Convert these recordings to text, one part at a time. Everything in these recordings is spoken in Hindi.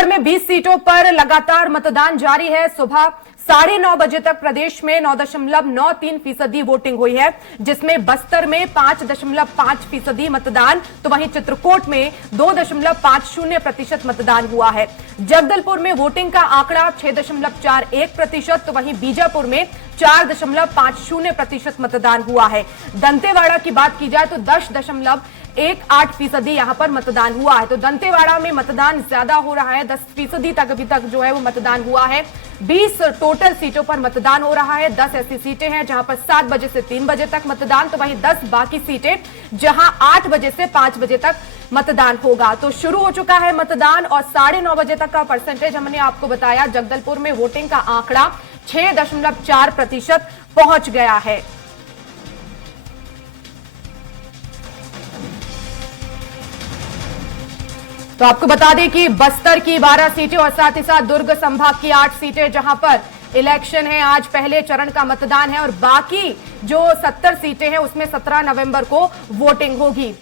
छत्तीसगढ़ में 20 सीटों पर लगातार मतदान जारी है। सुबह 9:30 बजे तक प्रदेश में 9.93% वोटिंग हुई है, जिसमें बस्तर में 5.5% मतदान, तो वहीं चित्रकूट में 2.50% मतदान हुआ है। जगदलपुर में वोटिंग का आंकड़ा 6.41%, तो वहीं बीजापुर में 4.50% मतदान हुआ है। दंतेवाड़ा की बात की जाए तो 10.18% यहां पर मतदान हुआ है। तो दंतेवाड़ा में मतदान ज्यादा हो रहा है, 10% तक अभी तक जो है वो मतदान हुआ है। 20 टोटल सीटों पर मतदान हो रहा है। 10 ऐसी सीटें हैं जहां पर 7 बजे से 3 बजे तक मतदान, तो वहीं 10 बाकी सीटें जहां 8 बजे से 5 बजे तक मतदान होगा। तो शुरू हो चुका है मतदान और 9:30 बजे तक का परसेंटेज हमने आपको बताया। जगदलपुर में वोटिंग का आंकड़ा 6.4% पहुंच गया है। तो आपको बता दें कि बस्तर की 12 सीटें और साथ ही साथ दुर्ग संभाग की 8 सीटें जहां पर इलेक्शन है, आज पहले चरण का मतदान है और बाकी जो 70 सीटें हैं उसमें 17 नवंबर को वोटिंग होगी।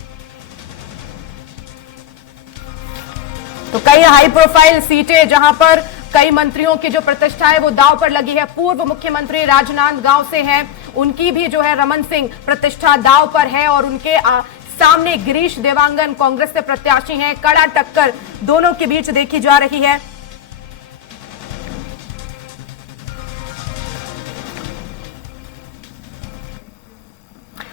तो कई हाई प्रोफाइल सीटें जहां पर कई मंत्रियों की जो प्रतिष्ठा है वो दांव पर लगी है। पूर्व मुख्यमंत्री राजनांदगांव से हैं, उनकी भी जो है रमन सिंह प्रतिष्ठा दांव पर है और उनके सामने गिरीश देवांगन कांग्रेस से प्रत्याशी हैं। कड़ा टक्कर दोनों के बीच देखी जा रही है।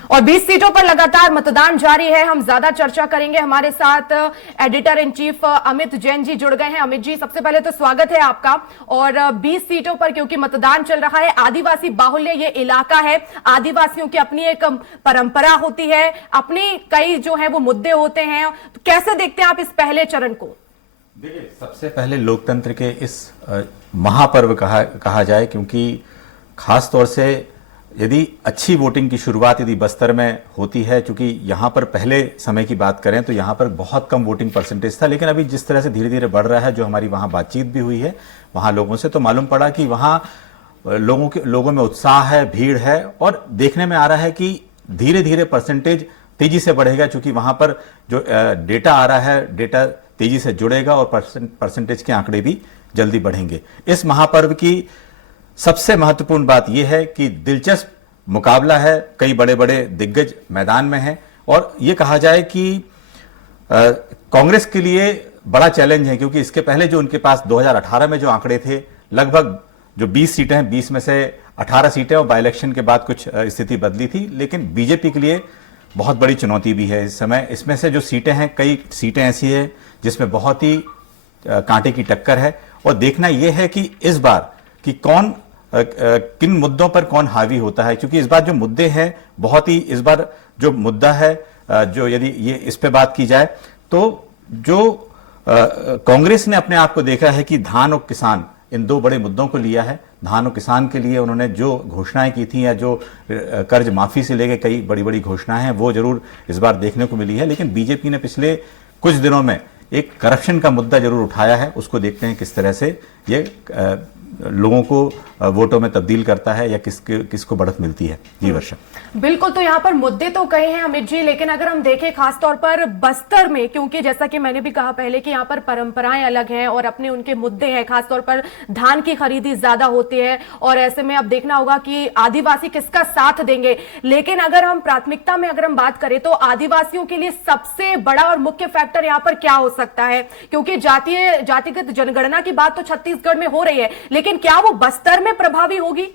और 20 सीटों पर लगातार मतदान जारी है। हम ज्यादा चर्चा करेंगे। हमारे साथ editor in chief Amit Jain ji जुड़ गए हैं। अमित जी, सबसे पहले तो स्वागत है आपका। और 20 सीटों पर क्योंकि मतदान चल रहा है, आदिवासी बाहुल्य ये इलाका है, आदिवासियों की अपनी एक परंपरा होती है, अपनी कई जो है वो मुद्दे होते हैं, तो कैसे देखते हैं आप इस पहले चरण को? देखिए, सबसे पहले लोकतंत्र के इस महापर्व कहा जाए, क्योंकि खास तौर से यदि अच्छी वोटिंग की शुरुआत यदि बस्तर में होती है, क्योंकि यहाँ पर पहले समय की बात करें तो यहाँ पर बहुत कम वोटिंग परसेंटेज था, लेकिन अभी जिस तरह से धीरे धीरे बढ़ रहा है, जो हमारी वहाँ बातचीत भी हुई है वहाँ लोगों से, तो मालूम पड़ा कि वहाँ लोगों में उत्साह है, भीड़ है और देखने में आ रहा है कि धीरे धीरे परसेंटेज तेजी से बढ़ेगा, क्योंकि वहाँ पर जो डेटा आ रहा है, डेटा तेजी से जुड़ेगा और परसेंटेज के आंकड़े भी जल्दी बढ़ेंगे। इस महापर्व की सबसे महत्वपूर्ण बात यह है कि दिलचस्प मुकाबला है, कई बड़े बड़े दिग्गज मैदान में हैं और यह कहा जाए कि कांग्रेस के लिए बड़ा चैलेंज है, क्योंकि इसके पहले जो उनके पास 2018 में जो आंकड़े थे, लगभग जो 20 सीटें हैं, 20 में से 18 सीटें, और बाई इलेक्शन के बाद कुछ स्थिति बदली थी, लेकिन बीजेपी के लिए बहुत बड़ी चुनौती भी है इस समय। इसमें से जो सीटें हैं, कई सीटें ऐसी है जिसमें बहुत ही कांटे की टक्कर है और देखना यह है कि इस बार कि किन मुद्दों पर कौन हावी होता है, क्योंकि इस बार जो मुद्दे हैं बहुत ही, इस बार जो मुद्दा है, जो यदि ये इस पे बात की जाए तो जो कांग्रेस ने अपने आप को देखा है कि धान और किसान, इन दो बड़े मुद्दों को लिया है। धान और किसान के लिए उन्होंने जो घोषणाएं की थी, या जो कर्ज माफी से लेकर कई बड़ी बड़ी घोषणाएं हैं, वो जरूर इस बार देखने को मिली है। लेकिन बीजेपी ने पिछले कुछ दिनों में एक करप्शन का मुद्दा जरूर उठाया है, उसको देखते हैं किस तरह से ये लोगों को वोटों में तब्दील करता है या किसको बढ़त मिलती है। जी वर्षा। बिल्कुल, तो यहाँ पर मुद्दे तो कई हैं अमित जी, लेकिन अगर हम देखें खासतौर पर बस्तर में, क्योंकि जैसा कि मैंने भी कहा पहले कि यहाँ पर परंपराएं अलग हैं और अपने उनके मुद्दे हैं, खासतौर पर धान की खरीदी ज्यादा होती है और ऐसे में अब देखना होगा कि आदिवासी किसका साथ देंगे। लेकिन अगर हम प्राथमिकता में अगर हम बात करें तो आदिवासियों के लिए सबसे बड़ा और मुख्य फैक्टर यहाँ पर क्या हो सकता है? क्योंकि जातिगत जनगणना की बात तो छत्तीसगढ़ में हो रही है, लेकिन क्या वो बस्तर में प्रभावी होगी?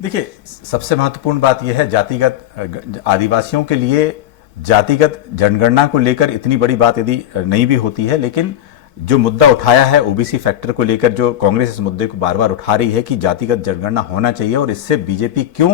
देखिए, सबसे महत्वपूर्ण बात यह है, जातिगत आदिवासियों के लिए जातिगत जनगणना को लेकर इतनी बड़ी बात यदि नहीं भी होती है, लेकिन जो मुद्दा उठाया है ओबीसी फैक्टर को लेकर, जो कांग्रेस इस मुद्दे को बार बार उठा रही है कि जातिगत जनगणना होना चाहिए और इससे बीजेपी क्यों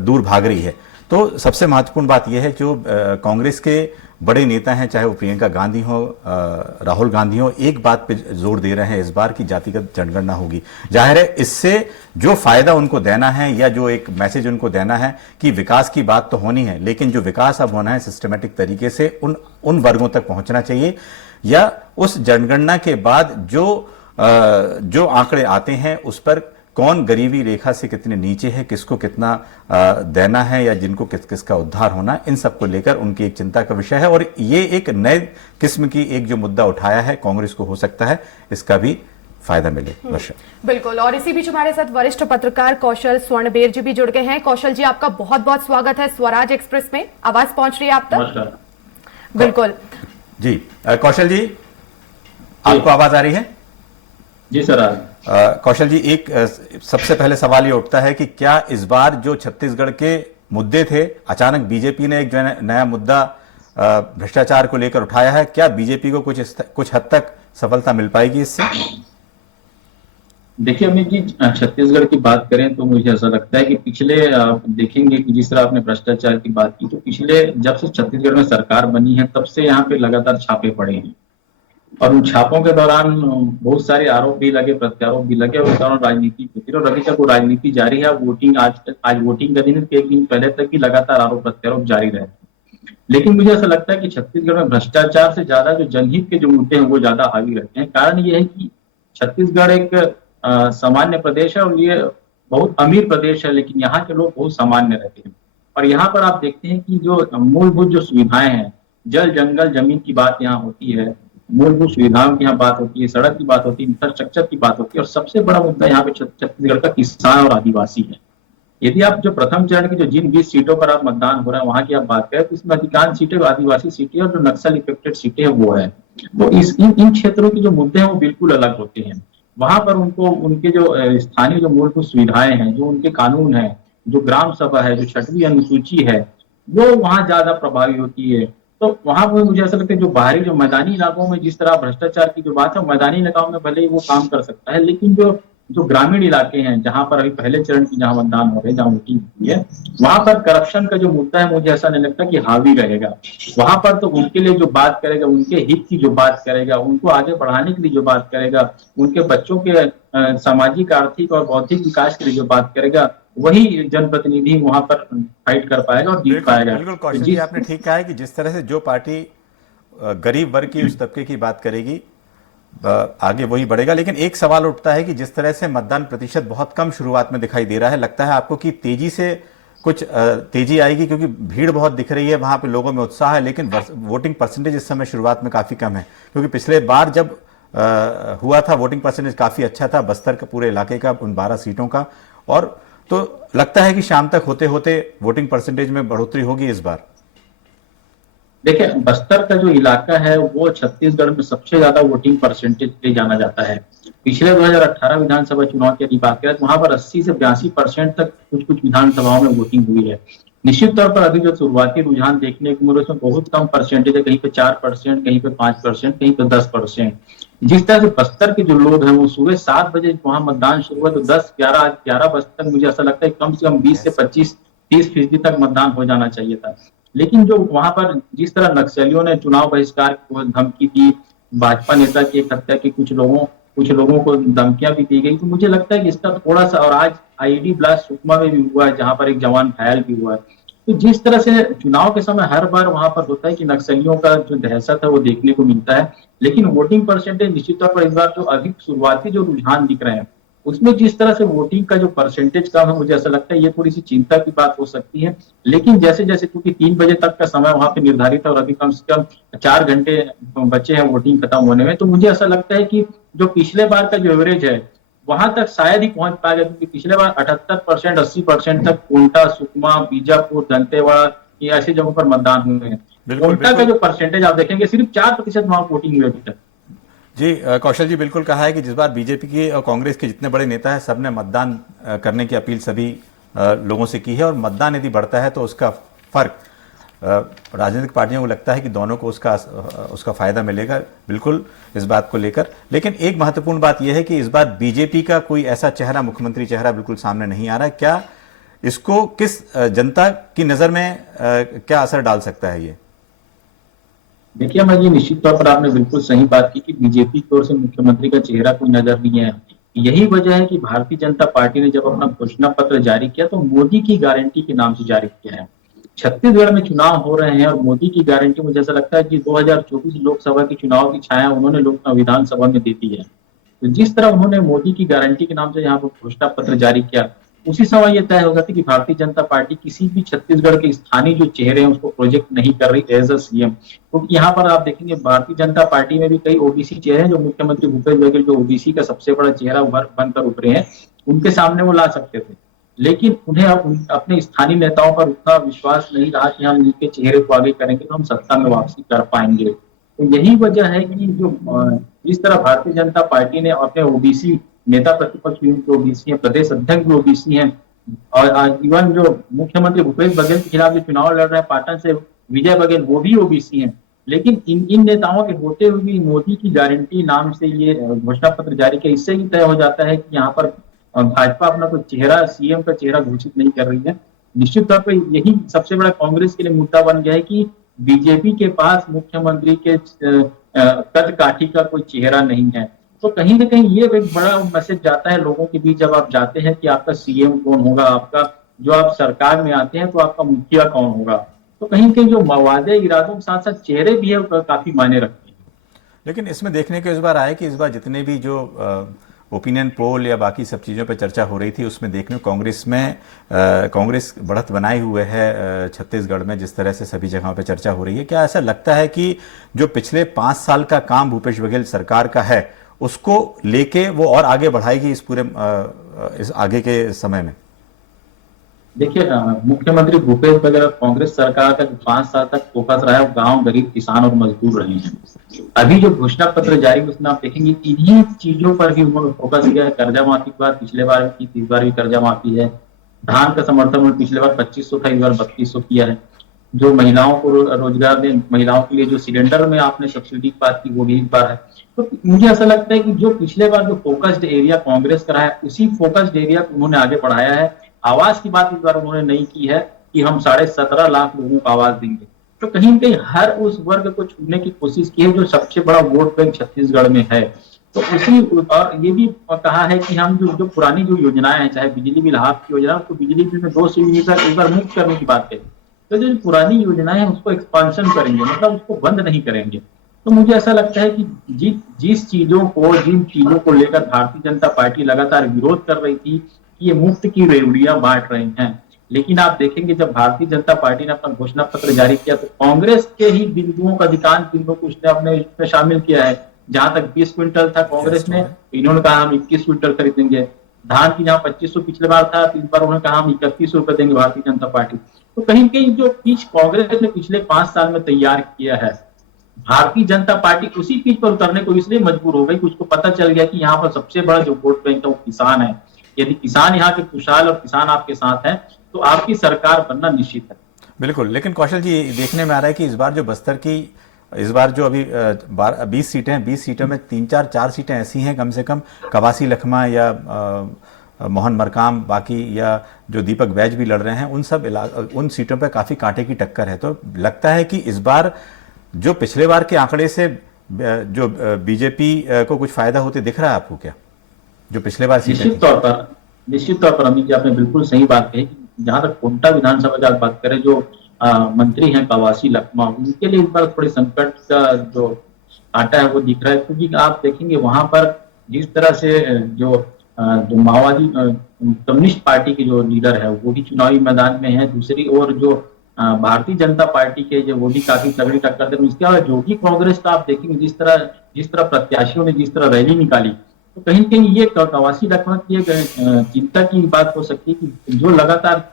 दूर भाग रही है, तो सबसे महत्वपूर्ण बात यह है, जो कांग्रेस के बड़े नेता हैं, चाहे वो प्रियंका गांधी हो, राहुल गांधी हो, एक बात पे जोर दे रहे हैं इस बार की जातिगत जनगणना होगी। जाहिर है इससे जो फायदा उनको देना है या जो एक मैसेज उनको देना है कि विकास की बात तो होनी है, लेकिन जो विकास अब होना है सिस्टमेटिक तरीके से उन वर्गों तक पहुंचना चाहिए, या उस जनगणना के बाद जो आंकड़े आते हैं उस पर कौन गरीबी रेखा से कितने नीचे है, किसको कितना देना है या जिनको किसका उद्धार होना है, इन सबको लेकर उनकी एक चिंता का विषय है। और ये एक नए किस्म की एक जो मुद्दा उठाया है कांग्रेस को, हो सकता है इसका भी फायदा मिले। वर्षा, बिल्कुल। और इसी बीच हमारे साथ वरिष्ठ पत्रकार कौशल स्वर्णबेर जी भी जुड़ गए हैं। कौशल जी, आपका बहुत बहुत स्वागत है स्वराज एक्सप्रेस में। आवाज पहुंच रही है आप तक? बिल्कुल जी। कौशल जी, आपको आवाज आ रही है? जी सर। कौशल जी, एक सबसे पहले सवाल ये उठता है कि क्या इस बार जो छत्तीसगढ़ के मुद्दे थे, अचानक बीजेपी ने एक जो नया मुद्दा भ्रष्टाचार को लेकर उठाया है, क्या बीजेपी को कुछ हद तक सफलता मिल पाएगी इससे? देखिए अमित जी, छत्तीसगढ़ की बात करें तो मुझे ऐसा लगता है कि पिछले आप देखेंगे कि जिस तरह आपने भ्रष्टाचार की बात की, तो पिछले जब से छत्तीसगढ़ में सरकार बनी है तब से यहाँ पे लगातार छापे पड़े हैं और उन छापों के दौरान बहुत सारे आरोप भी लगे, प्रत्यारोप भी लगे और उस दौरान राजनीति होती है और अभी तक वो राजनीति जारी है। वोटिंग आज वोटिंग का दिन है, एक दिन पहले तक भी लगातार आरोप प्रत्यारोप जारी रहे। लेकिन मुझे ऐसा लगता है कि छत्तीसगढ़ में भ्रष्टाचार से ज्यादा जो जनहित के जो मुद्दे हैं वो ज्यादा हावी रहते हैं। कारण ये है कि छत्तीसगढ़ एक सामान्य प्रदेश है और ये बहुत अमीर प्रदेश है, लेकिन यहाँ के लोग बहुत सामान्य रहते हैं। और यहाँ पर आप देखते हैं कि जो मूलभूत जो सुविधाएं हैं, जल जंगल जमीन की बात यहाँ होती है, मूलभूत सुविधाओं की यहाँ बात होती है, सड़क की बात होती है, इंफ्रास्ट्रक्चर की बात होती है और सबसे बड़ा मुद्दा यहाँ पे छत्तीसगढ़ का किसान और आदिवासी है। यदि आप जो प्रथम चरण की जो जिन 20 सीटों पर आप मतदान हो रहा है वहां की आप बात करें तो इसमें अधिकांश सीटें आदिवासी सीटें और जो नक्सल इफेक्टेड सीटें हैं वो है। तो इन क्षेत्रों के जो मुद्दे हैं वो बिल्कुल अलग होते हैं। वहां पर उनको उनके जो स्थानीय जो मूलभूत सुविधाएं हैं, जो उनके कानून है, जो ग्राम सभा है, जो 6वीं अनुसूची है, वो वहां ज्यादा प्रभावी होती है। तो वहां पर मुझे ऐसा लगता है जो बाहरी जो मैदानी इलाकों में जिस तरह भ्रष्टाचार की जो बात है, मैदानी इलाकों में भले ही वो काम कर सकता है, लेकिन जो ग्रामीण इलाके हैं जहां पर अभी पहले चरण की जहां मतदान हो रहे हैं, जहां वोटिंग हुई है, वहां पर करप्शन का जो मुद्दा है मुझे ऐसा नहीं लगता कि हावी रहेगा। वहां पर तो उनके लिए जो बात करेगा, उनके हित की जो बात करेगा, उनको आगे बढ़ाने के लिए जो बात करेगा, उनके बच्चों के सामाजिक आर्थिक और बौद्धिक विकास के लिए जो बात करेगा, वही जनप्रतिनिधि वहां पर फाइट कर पाएगा और जीत पाएगा। बिल्कुल कौशल जी, आपने ठीक कहा है कि जिस तरह से जो पार्टी गरीब वर्ग की उस तबके की बात करेगी आगे वही बढ़ेगा। लेकिन एक सवाल उठता है कि जिस तरह से मतदान प्रतिशत बहुत कम शुरुआत में दिखाई दे रहा है, लगता है आपको कि तेजी से कुछ तेजी आएगी? क्योंकि भीड़ बहुत दिख रही है, वहां पे लोगों में उत्साह है, लेकिन वोटिंग परसेंटेज इस समय शुरुआत में काफी कम है। क्योंकि पिछले बार जब हुआ था वोटिंग परसेंटेज काफी अच्छा था बस्तर के पूरे इलाके का, उन 12 सीटों का। और तो लगता है कि शाम तक होते होते वोटिंग परसेंटेज में बढ़ोतरी होगी इस बार। देखिए, बस्तर का जो इलाका है वो छत्तीसगढ़ में सबसे ज्यादा वोटिंग परसेंटेज ले जाना जाता है। पिछले 2018 विधानसभा चुनाव की यदि बात करें तो वहां पर 80 से 82% तक कुछ विधानसभाओं में वोटिंग हुई है। निश्चित तौर पर अभी जो शुरुआती रुझान देखने को मिल रहा है उसमें बहुत कम परसेंटेज है, कहीं पे 4%, कहीं पे 5%, कहीं पे 10%। जिस तरह से बस्तर के जो लोग हैं वो सुबह 7 बजे वहां मतदान शुरू हुआ तो 10-11 बजे तक मुझे ऐसा लगता है कम से कम 20 से 25-30% तक मतदान हो जाना चाहिए था। लेकिन जो वहां पर जिस तरह नक्सलियों ने चुनाव बहिष्कार को धमकी दी, भाजपा नेता की एक हत्या की, कुछ लोगों को धमकियां भी दी गई, तो मुझे लगता है कि इसका थोड़ा सा, और आज आईईडी ब्लास्ट सुकमा में भी हुआ है जहां पर एक जवान घायल भी हुआ है। तो जिस तरह से चुनाव के समय हर बार वहां पर होता है कि नक्सलियों का जो दहशत है वो देखने को मिलता है, लेकिन वोटिंग परसेंटेज निश्चित तौर पर इस बार जो अधिक शुरुआती जो रुझान दिख रहे हैं उसमें जिस तरह से वोटिंग का जो परसेंटेज कम है, मुझे ऐसा लगता है ये थोड़ी सी चिंता की बात हो सकती है। लेकिन जैसे जैसे क्योंकि 3 बजे तक का समय वहां पे निर्धारित है और अभी कम से कम 4 घंटे बचे हैं वोटिंग खत्म होने में, तो मुझे ऐसा लगता है कि जो पिछले बार का जो एवरेज है वहां तक शायद ही पहुंच पाएगा, क्योंकि पिछले बार 78%, 80% तक कोंटा, सुकमा, बीजापुर, दंतेवाड़ा ये ऐसी जगहों पर मतदान हुए हैं। कोंटा का जो परसेंटेज आप देखेंगे सिर्फ 4% वहां वोटिंग हुई अभी तक। जी कौशल जी, बिल्कुल कहा है कि जिस बार बीजेपी के और कांग्रेस के जितने बड़े नेता हैं सबने मतदान करने की अपील सभी लोगों से की है, और मतदान यदि बढ़ता है तो उसका फर्क राजनीतिक पार्टियों को लगता है कि दोनों को उसका फायदा मिलेगा, बिल्कुल इस बात को लेकर। लेकिन एक महत्वपूर्ण बात यह है कि इस बार बीजेपी का कोई ऐसा चेहरा, मुख्यमंत्री चेहरा बिल्कुल सामने नहीं आ रहा है। क्या इसको किस जनता की नजर में क्या असर डाल सकता है ये? देखिए मैं ये निश्चित तौर पर आपने बिल्कुल सही बात की कि बीजेपी की ओर से मुख्यमंत्री का चेहरा कोई नजर नहीं है। यही वजह है कि भारतीय जनता पार्टी ने जब अपना घोषणा पत्र जारी किया तो मोदी की गारंटी के नाम से जारी किया है। छत्तीसगढ़ में चुनाव हो रहे हैं और मोदी की गारंटी, मुझे ऐसा लगता है कि 2024 लोकसभा के चुनाव की छाया उन्होंने विधानसभा में दे दी है। तो जिस तरह उन्होंने मोदी की गारंटी के नाम से यहाँ पर घोषणा पत्र जारी किया, उसी समय ये तय होगा कि भारतीय जनता पार्टी किसी भी छत्तीसगढ़ के स्थानीय जो चेहरे हैं उसको प्रोजेक्ट नहीं कर रही एज अ सीएम। क्योंकि यहाँ पर आप देखेंगे भारतीय जनता पार्टी में भी कई ओबीसी चेहरे हैं जो मुख्यमंत्री भूपेश बघेल जो ओबीसी का सबसे बड़ा चेहरा बनकर उभरे हैं, उनके सामने वो ला सकते थे। लेकिन उन्हें अब अपने स्थानीय नेताओं पर उतना विश्वास नहीं रहा कि हम इनके चेहरे को आगे करेंगे तो हम सत्ता में वापसी कर पाएंगे। तो यही वजह है कि जो जिस तरह भारतीय जनता पार्टी ने अपने ओबीसी नेता प्रतिपक्ष भी ओबीसी है, प्रदेश अध्यक्ष भी ओबीसी है, और इवन जो मुख्यमंत्री भूपेश बघेल के खिलाफ जो चुनाव लड़ रहे हैं पाटन से विजय बघेल, वो भी ओबीसी हैं। लेकिन इन नेताओं के होते हुए भी मोदी की गारंटी नाम से ये घोषणा पत्र जारी किया, इससे ही तय हो जाता है कि यहाँ पर भाजपा अपना कोई चेहरा, सीएम का चेहरा घोषित नहीं कर रही है। निश्चित तौर पर यही सबसे बड़ा कांग्रेस के लिए मुद्दा बन गया है कि बीजेपी के पास मुख्यमंत्री के कद काठी का कोई चेहरा नहीं है। तो कहीं ना कहीं ये एक बड़ा मैसेज जाता है लोगों के बीच जब आप जाते हैं कि आपका सीएम कौन होगा, आपका जो आप सरकार में आते हैं तो आपका मुखिया कौन होगा। तो कहीं कहीं जो वादे इरादों के साथ साथ चेहरे भी है काफी मायने रखते हैं। लेकिन इसमें देखने को इस बार आया कि इस बार जितने भी जो ओपिनियन पोल या बाकी सब चीज़ों पर चर्चा हो रही थी उसमें देखने को कांग्रेस बढ़त बनाए हुए है छत्तीसगढ़ में, जिस तरह से सभी जगहों पर चर्चा हो रही है। क्या ऐसा लगता है कि जो पिछले 5 साल का काम भूपेश बघेल सरकार का है उसको लेके वो और आगे बढ़ाएगी इस पूरे इस आगे के समय में? देखिए, मुख्यमंत्री भूपेश बघेल कांग्रेस सरकार का जो 5 साल तक फोकस रहा है वो गांव, गरीब, किसान और मजदूर रहे हैं। अभी जो घोषणा पत्र जारी उसमें आप देखेंगे इन्हीं चीजों पर भी उन्होंने फोकस किया है। कर्जा माफी के बाद पिछले बार की 30 बार भी कर्जा माफी है। धान का समर्थन मूल्य पिछले बार 2500 था, इस बार 3200 किया है। जो महिलाओं को रोजगार दे, महिलाओं के लिए जो सिलेंडर में आपने सब्सिडी की बात की वो भी इस बार है। तो मुझे ऐसा लगता है कि जो पिछले बार जो फोकस्ड एरिया कांग्रेस का है उसी फोकस्ड एरिया को उन्होंने आगे बढ़ाया है। आवाज की बात इस बार उन्होंने नहीं की है कि हम 17.5 लाख लोगों को आवाज देंगे। तो कहीं कहीं हर उस वर्ग को छूने की कोशिश की है जो सबसे बड़ा वोट बैंक छत्तीसगढ़ में है। तो उसी और ये भी कहा है कि हम जो पुरानी जो योजनाएं हैं, चाहे बिजली बिल हाफ की योजना, तो बिजली बिल में 200 यूनिट एक बार मुक्त करने की बात कही, तो जो पुरानी योजनाएं हैं उसको एक्सपांशन करेंगे, मतलब उसको बंद नहीं करेंगे। तो मुझे ऐसा लगता है कि जिन चीजों को लेकर भारतीय जनता पार्टी लगातार विरोध कर रही थी कि ये मुफ्त की रेवड़ियां बांट रहे हैं, लेकिन आप देखेंगे जब भारतीय जनता पार्टी ने अपना घोषणा पत्र जारी किया तो कांग्रेस के ही बिंदुओं का, अधिकांश बिंदुओं को उसने अपने इसमें शामिल किया है। जहां तक 20 क्विंटल था कांग्रेस ने, इन्होंने कहा हम 21 क्विंटल खरीदेंगे। धान की जहां 2500 पिछले बार था, इस बार उन्होंने कहा हम 31 रुपए देंगे भारतीय जनता पार्टी। तो कहीं कहीं जो पिच कांग्रेस ने पिछले 5 साल में तैयार किया है, भारतीय जनता पार्टी उसी पिच पर उतरने को इसलिए मजबूर हो गई कि उसको पता चल गया कि यहाँ पर सबसे बड़ा जो वोट बैंक है वो किसान है। यदि किसान यहाँ के खुशहाल और किसान आपके साथ हैं तो आपकी सरकार बनना निश्चित है। बिल्कुल। लेकिन कौशल जी, देखने में आ रहा है कि इस बार जो बस्तर की इस बार जो अभी 20 सीटें हैं, 20 सीटों में 4 सीटें ऐसी हैं कम से कम, कवासी लखमा या मोहन मरकाम, बाकी या जो दीपक बैज भी लड़ रहे हैं, उन सीटों पर काफी कांटे की टक्कर है। तो लगता है कि इस बार जो पिछले बार के आंकड़े से जो बीजेपी को कुछ फायदा होते दिख रहा है आपको क्या, जो पिछले बार? निश्चित तौर पर अमित जी आपने बिल्कुल सही बात कही। जहां तक कोंटा विधानसभा की बात करें, जो मंत्री हैं कवासी लखमा, उनके लिए इस बार थोड़ी संकट का जो आटा है वो दिख रहा है। क्योंकि आप देखेंगे वहां पर जिस तरह से जो माओवादी कम्युनिस्ट पार्टी के जो लीडर है वो भी चुनावी मैदान में है, दूसरी ओर जो भारतीय जनता पार्टी के जो वो भी काफी तगड़ी टक्कर दे रहे हैं। इसके अलावा जोगी कांग्रेस का आप देखेंगे जिस तरह प्रत्याशियों ने जिस तरह रैली निकाली, तो कहीं कहीं ये कवासी लखमा की एक चिंता की बात हो सकती है कि जो लगातार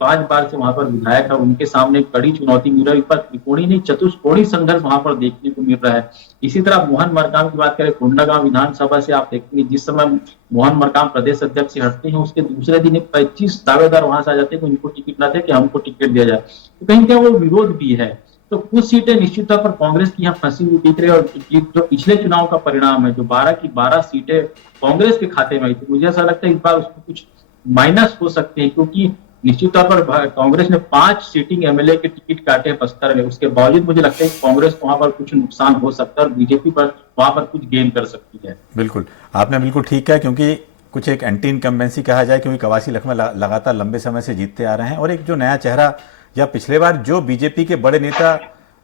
5 बार से वहां पर विधायक है, उनके सामने कड़ी चुनौती मिल रही है। पर त्रिकोणीय नहीं चतुष्कोणीय संघर्ष वहां पर देखने को मिल रहा है। इसी तरह मोहन मरकाम की बात करें, कोंडागांव विधानसभा से आप देखेंगे जिस समय मोहन मरकाम प्रदेश अध्यक्ष से हटते हैं उसके दूसरे दिन 25 दावेदार वहां से आ जाते हैं कि उनको टिकट न दे, कि हमको टिकट दिया जाए। तो कहीं कहीं वो विरोध भी है। तो कुछ सीटें निश्चित तौर पर कांग्रेस की यहाँ फंसी हुई दिख रही है। और जो पिछले चुनाव का परिणाम है, जो 12 की 12 सीटें कांग्रेस के खाते में आई थी, मुझे ऐसा लगता है इस बार उसमें कुछ माइनस हो सकते हैं। क्योंकि निश्चित तौर पर कांग्रेस ने 5 सीटिंग एमएलए के टिकट काटे हैं बस्तर में, उसके बावजूद मुझे लगता है कि कांग्रेस को वहां पर कुछ नुकसान हो सकता है और बीजेपी पर वहां पर कुछ गेन कर सकती है। बिल्कुल, आपने बिल्कुल ठीक कहा, क्योंकि कुछ एक एंटी इनकम्बेंसी कहा जाए, क्योंकि कवासी लखमा लगातार लंबे समय से जीतते आ रहे हैं। और एक जो नया चेहरा, या पिछले बार जो बीजेपी के बड़े नेता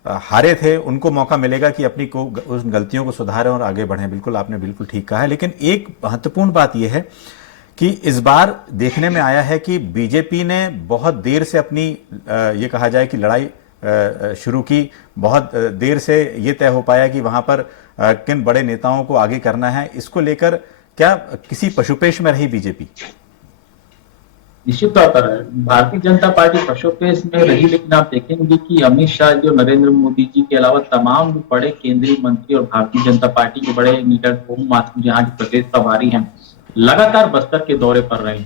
हारे थे उनको मौका मिलेगा कि अपनी को उन गलतियों को सुधारें और आगे बढ़ें। बिल्कुल, आपने बिल्कुल ठीक कहा है। लेकिन एक महत्वपूर्ण बात यह है कि इस बार देखने में आया है कि बीजेपी ने बहुत देर से अपनी ये कहा जाए कि लड़ाई शुरू की। बहुत देर से ये तय हो पाया कि वहां पर किन बड़े नेताओं को आगे करना है। इसको लेकर क्या किसी पशुपेश में रही बीजेपी? निश्चित तौर पर भारतीय जनता पार्टी पशुपेश में रही, लेकिन आप देखेंगे कि अमित शाह जो नरेंद्र मोदी जी के अलावा तमाम जो बड़े केंद्रीय मंत्री और भारतीय जनता पार्टी के बड़े लीडर माथुर जहां के प्रदेश प्रभारी हैं, लगातार बस्तर के दौरे पर रहे,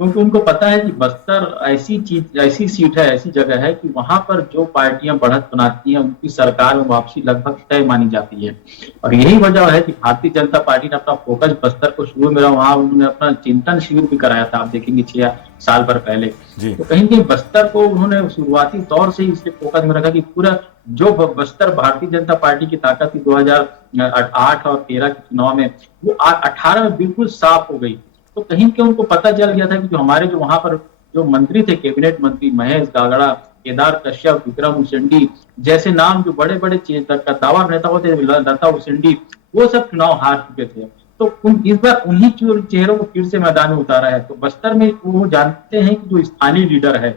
क्योंकि उनको पता है कि बस्तर ऐसी सीट है, ऐसी जगह है कि वहां पर जो पार्टियां बढ़त बनाती हैं उनकी सरकार में वापसी लगभग तय मानी जाती है। और यही वजह है कि भारतीय जनता पार्टी ने अपना फोकस बस्तर को शुरू में वहां उन्होंने अपना चिंतन शिविर भी कराया था, आप देखेंगे 6 साल भर पहले। तो कहीं कहीं बस्तर को उन्होंने शुरुआती दौर से ही इसलिए फोकस में रखा कि पूरा जो बस्तर भारतीय जनता पार्टी की ताकत थी 2008 और 13 के चुनाव में, वो 18 में बिल्कुल साफ हो गई। तो कहीं के उनको पता चल गया था कि जो हमारे जो वहां पर जो मंत्री थे, कैबिनेट मंत्री महेश गागड़ा, केदार कश्यप, विक्रम उसेंडी जैसे नाम जो बड़े बड़े कद्दावर नेता होते, लता उसेंडी, वो सब चुनाव हार चुके थे। तो इस बार उन्हीं चेहरों को फिर से मैदान में उतारा है। तो बस्तर में वो जानते हैं कि जो स्थानीय लीडर है,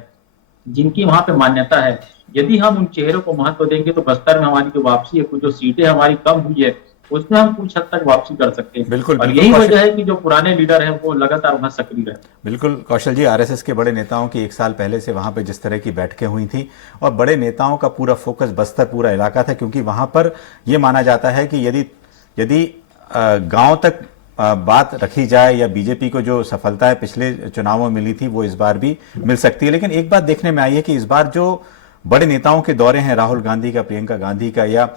जिनकी वहां पे मान्यता है, यदि हम उन चेहरों को महत्व देंगे तो बस्तर में हमारी जो वापसी है, कुछ जो सीटें हमारी कम हुई है, उसमें हम कुछ हद तक वापसी कर सकते हैं। बिल्कुल, और यही वजह है कि जो पुराने लीडर हैं वो लगातार वहां सक्रिय रहे। बिल्कुल कौशल जी, आरएसएस के बड़े नेताओं की 1 साल पहले से वहां पे जिस तरह की बैठकें हुई थी और बड़े नेताओं का पूरा फोकस बस्तर पूरा इलाका था, क्योंकि वहां पर यह माना जाता है कि यदि गांव तक बात रखी जाए या बीजेपी को जो सफलताएं पिछले चुनावों में मिली थी वो इस बार भी मिल सकती है। लेकिन एक बात देखने में आई है कि इस बार जो बड़े नेताओं के दौरे हैं, राहुल गांधी का, प्रियंका गांधी का, या